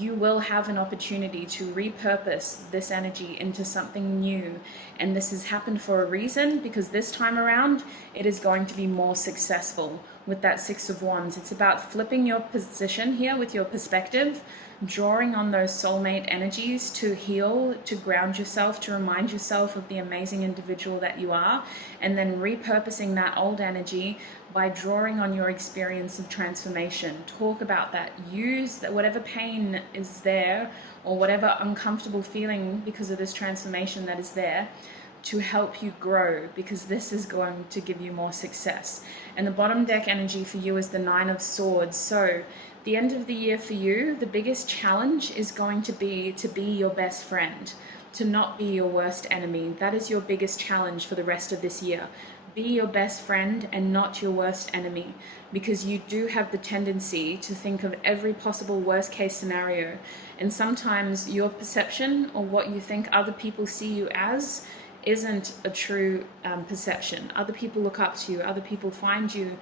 you will have an opportunity to repurpose this energy into something new. And this has happened for a reason, because this time around, it is going to be more successful with that Six of Wands. It's about flipping your position here with your perspective, drawing on those soulmate energies to heal, to ground yourself, to remind yourself of the amazing individual that you are, and then repurposing that old energy by drawing on your experience of transformation. Talk about that. Use that, whatever pain is there or whatever uncomfortable feeling because of this transformation that is there, to help you grow, because this is going to give you more success. And the bottom deck energy for you is the Nine of Swords. So the end of the year for you, the biggest challenge is going to be your best friend, to not be your worst enemy. That is your biggest challenge for the rest of this year. Be your best friend and not your worst enemy, because you do have the tendency to think of every possible worst case scenario. And sometimes your perception or what you think other people see you as isn't a true perception. Other people look up to you, other people find you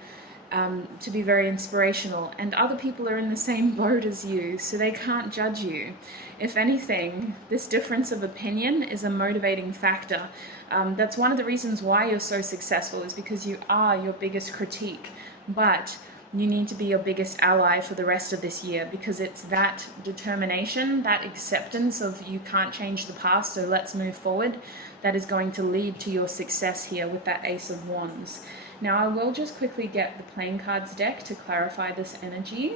to be very inspirational, and other people are in the same boat as you, so they can't judge you. If anything, this difference of opinion is a motivating factor. That's one of the reasons why you're so successful, is because you are your biggest critique, but you need to be your biggest ally for the rest of this year, because it's that determination, that acceptance of you can't change the past, so let's move forward, that is going to lead to your success here with that Ace of Wands. Now I will just quickly get the playing cards deck to clarify this energy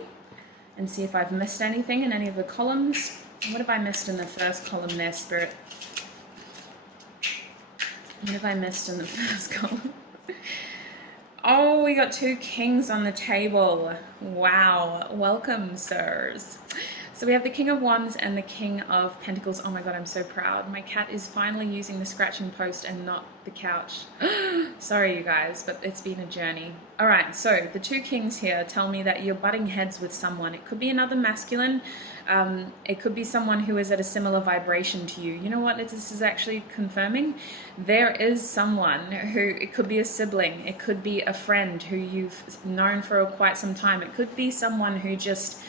and see if I've missed anything in any of the columns. What have I missed in the first column there, Spirit? What have I missed in the first column? Oh, we got two kings on the table. Wow. Welcome, sirs. So we have the King of Wands and the King of Pentacles. Oh my God, I'm so proud. My cat is finally using the scratching post and not the couch. Sorry, you guys, but it's been a journey. All right, so the two kings here tell me that you're butting heads with someone. It could be another masculine. It could be someone who is at a similar vibration to you. You know what this is actually confirming? There is someone who, it could be a sibling, it could be a friend who you've known for quite some time. It could be someone who just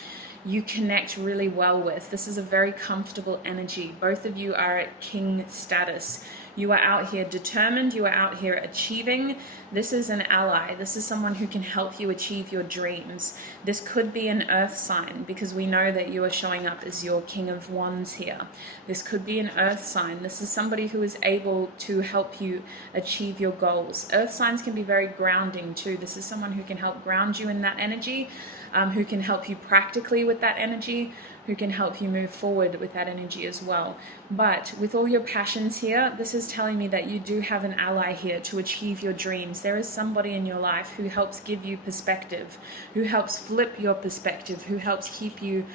you connect really well with. This is a very comfortable energy. Both of you are at king status. You are out here determined. You are out here achieving. This is an ally. This is someone who can help you achieve your dreams. This could be an earth sign, because we know that you are showing up as your King of Wands here. This could be an earth sign. This is somebody who is able to help you achieve your goals. Earth signs can be very grounding too. This is someone who can help ground you in that energy, who can help you practically with that energy, who can help you move forward with that energy as well. But with all your passions here, this is telling me that you do have an ally here to achieve your dreams. There is somebody in your life who helps give you perspective, who helps flip your perspective, who helps keep you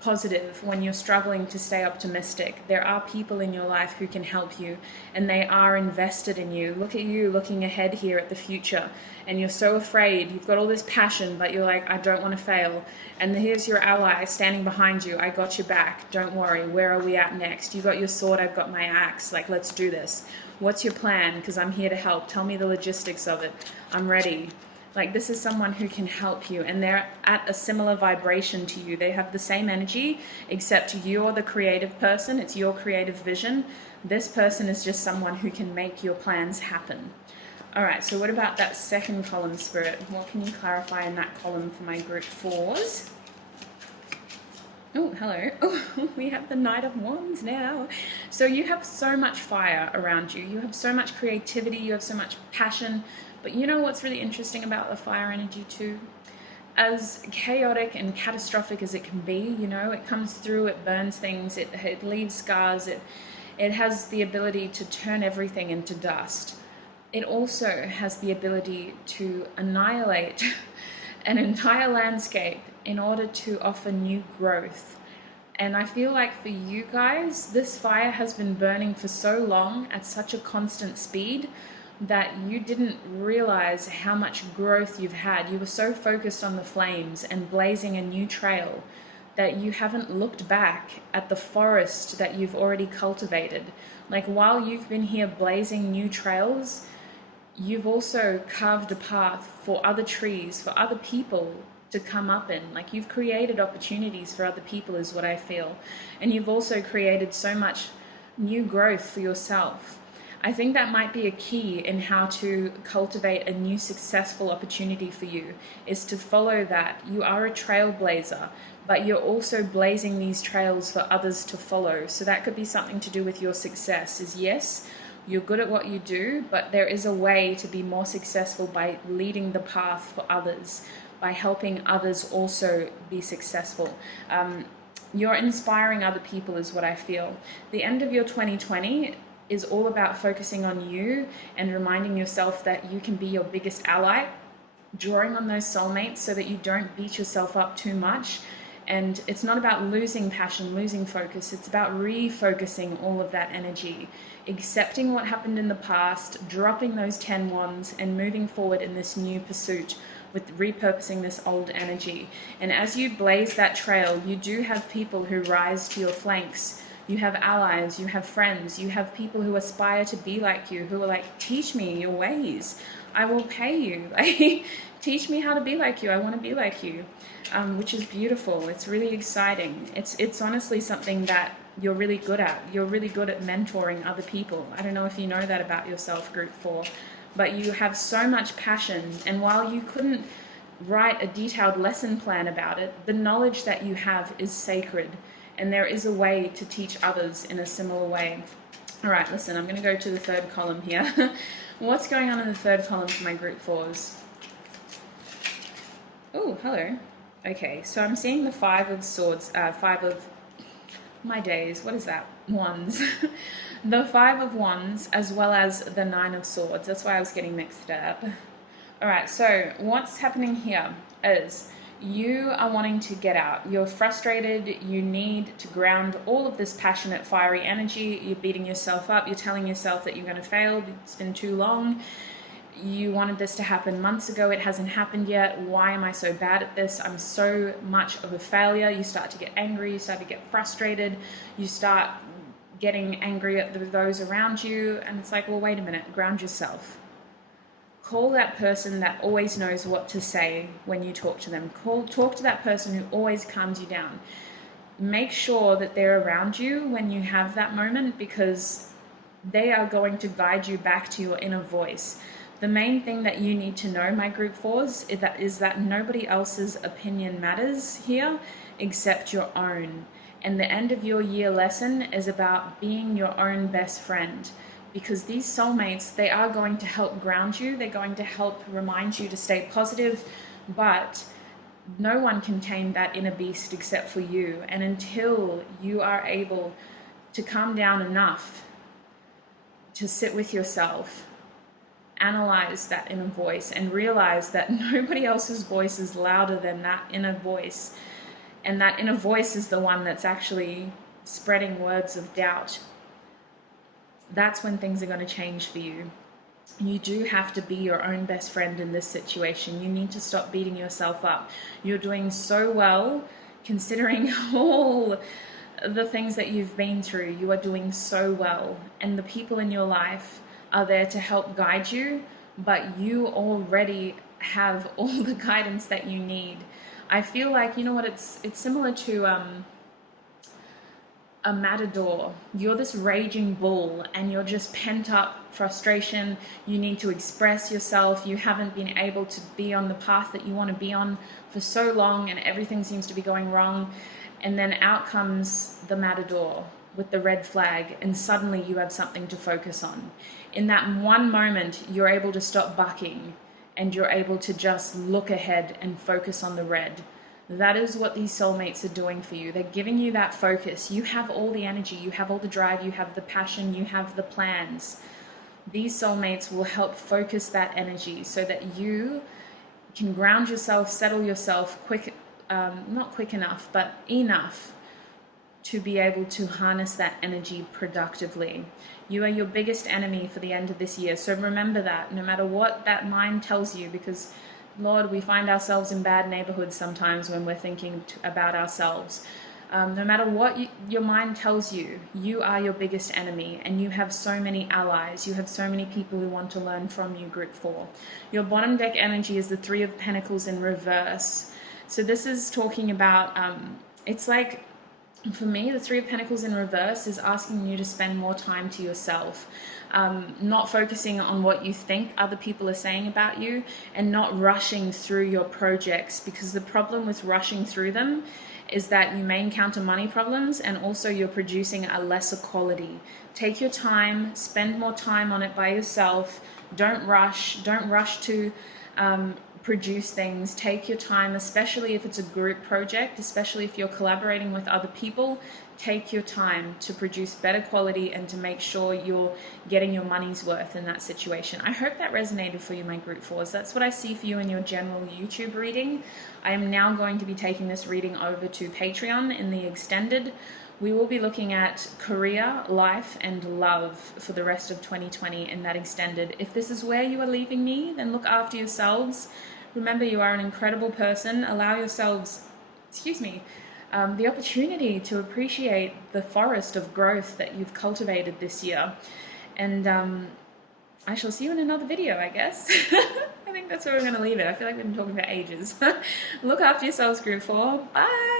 positive when you're struggling to stay optimistic. There are people in your life who can help you, and they are invested in you. Look at you looking ahead here at the future, and you're so afraid. You've got all this passion, but you're like, I don't want to fail. And here's your ally standing behind you. I got your back. Don't worry. Where are we at next? You got your sword. I've got my axe. Like, let's do this. What's your plan? Because I'm here to help. Tell me the logistics of it. I'm ready. Like, this is someone who can help you, and they're at a similar vibration to you. They have the same energy, except you're the creative person. It's your creative vision. This person is just someone who can make your plans happen. All right, so what about that second column, Spirit? What can you clarify in that column for my group fours? Oh, hello. Oh, we have the Knight of Wands now. So you have so much fire around you. You have so much creativity. You have so much passion. But you know what's really interesting about the fire energy too? As chaotic and catastrophic as it can be, you know, it comes through, it burns things, it leaves scars, it has the ability to turn everything into dust. It also has the ability to annihilate an entire landscape in order to offer new growth. And I feel like for you guys, this fire has been burning for so long at such a constant speed that you didn't realize how much growth you've had. You were so focused on the flames and blazing a new trail that you haven't looked back at the forest that you've already cultivated. Like, while you've been here blazing new trails, you've also carved a path for other trees, for other people to come up in. Like, you've created opportunities for other people is what I feel. And you've also created so much new growth for yourself. I think that might be a key in how to cultivate a new successful opportunity for you, is to follow that. You are a trailblazer, but you're also blazing these trails for others to follow. So that could be something to do with your success. Is yes, you're good at what you do, but there is a way to be more successful by leading the path for others, by helping others also be successful. You're inspiring other people is what I feel. The end of your 2020 is all about focusing on you and reminding yourself that you can be your biggest ally, drawing on those soulmates so that you don't beat yourself up too much. And it's not about losing passion, losing focus. It's about refocusing all of that energy, accepting what happened in the past, dropping those 10 wands and moving forward in this new pursuit with repurposing this old energy. And as you blaze that trail, you do have people who rise to your flanks. You have allies, you have friends, you have people who aspire to be like you, who are like, teach me your ways. I will pay you. Like, teach me how to be like you. I want to be like you, which is beautiful. It's really exciting. It's honestly something that you're really good at. You're really good at mentoring other people. I don't know if you know that about yourself, Group 4, but you have so much passion. And while you couldn't write a detailed lesson plan about it, the knowledge that you have is sacred. And there is a way to teach others in a similar way. All right, listen, I'm going to go to the third column here. What's going on in the third column for my Group 4s? Oh, hello. Okay, so I'm seeing the Five of Swords, Five of my days. What is that? Wands. The Five of Wands, as well as the Nine of Swords. That's why I was getting mixed up. All right, so what's happening here is you are wanting to get out. You're frustrated. You need to ground all of this passionate, fiery energy. You're beating yourself up. You're telling yourself that you're going to fail. It's been too long. You wanted this to happen months ago. It hasn't happened yet. Why am I so bad at this? I'm so much of a failure. You start to get angry. You start to get frustrated. You start getting angry at those around you. And it's like, well, wait a minute. Ground yourself. Call that person that always knows what to say when you talk to them. Talk to that person who always calms you down. Make sure that they're around you when you have that moment, because they are going to guide you back to your inner voice. The main thing that you need to know, my Group 4s, is that nobody else's opinion matters here except your own. And the end of your year lesson is about being your own best friend. Because these soulmates, they are going to help ground you. They're going to help remind you to stay positive, but no one can tame that inner beast except for you. And until you are able to calm down enough to sit with yourself, analyze that inner voice, and realize that nobody else's voice is louder than that inner voice. And that inner voice is the one that's actually spreading words of doubt. That's when things are going to change for you. You do have to be your own best friend in this situation. You need to stop beating yourself up. You're doing so well, considering all the things that you've been through. You are doing so well. And the people in your life are there to help guide you, but you already have all the guidance that you need. I feel like, you know what, it's similar to a matador. You're this raging bull and you're just pent up frustration. You need to express yourself. You haven't been able to be on the path that you want to be on for so long, and everything seems to be going wrong. And then out comes the matador with the red flag, and suddenly you have something to focus on. In that one moment, you're able to stop bucking and you're able to just look ahead and focus on the red. That is what these soulmates are doing for you. They're giving you that focus. You have all the energy, you have all the drive, you have the passion, you have the plans. These soulmates will help focus that energy so that you can ground yourself, settle yourself not quick enough, but enough to be able to harness that energy productively. You are your biggest enemy for the end of this year. So remember that, no matter what that mind tells you, because Lord, we find ourselves in bad neighborhoods sometimes when we're thinking about ourselves. No matter what your mind tells you, you are your biggest enemy, and you have so many allies. You have so many people who want to learn from you, Group 4. Your bottom deck energy is the Three of Pentacles in reverse. So this is talking about, it's like, for me, the Three of Pentacles in reverse is asking you to spend more time to yourself, not focusing on what you think other people are saying about you, and not rushing through your projects, because the problem with rushing through them is that you may encounter money problems, and also you're producing a lesser quality. Take your time, spend more time on it by yourself. Don't rush to produce things. Take your time, especially if it's a group project, especially if you're collaborating with other people. Take your time to produce better quality and to make sure you're getting your money's worth in that situation. I hope that resonated for you, my Group 4s. That's what I see for you in your general YouTube reading. I am now going to be taking this reading over to Patreon in the extended. We will be looking at career, life, and love for the rest of 2020 in that extended. If this is where you are leaving me, then look after yourselves. Remember, you are an incredible person. Allow yourselves, the opportunity to appreciate the forest of growth that you've cultivated this year. And I shall see you in another video, I guess. I think that's where we're going to leave it. I feel like we've been talking for ages. Look after yourselves, Group 4. Bye!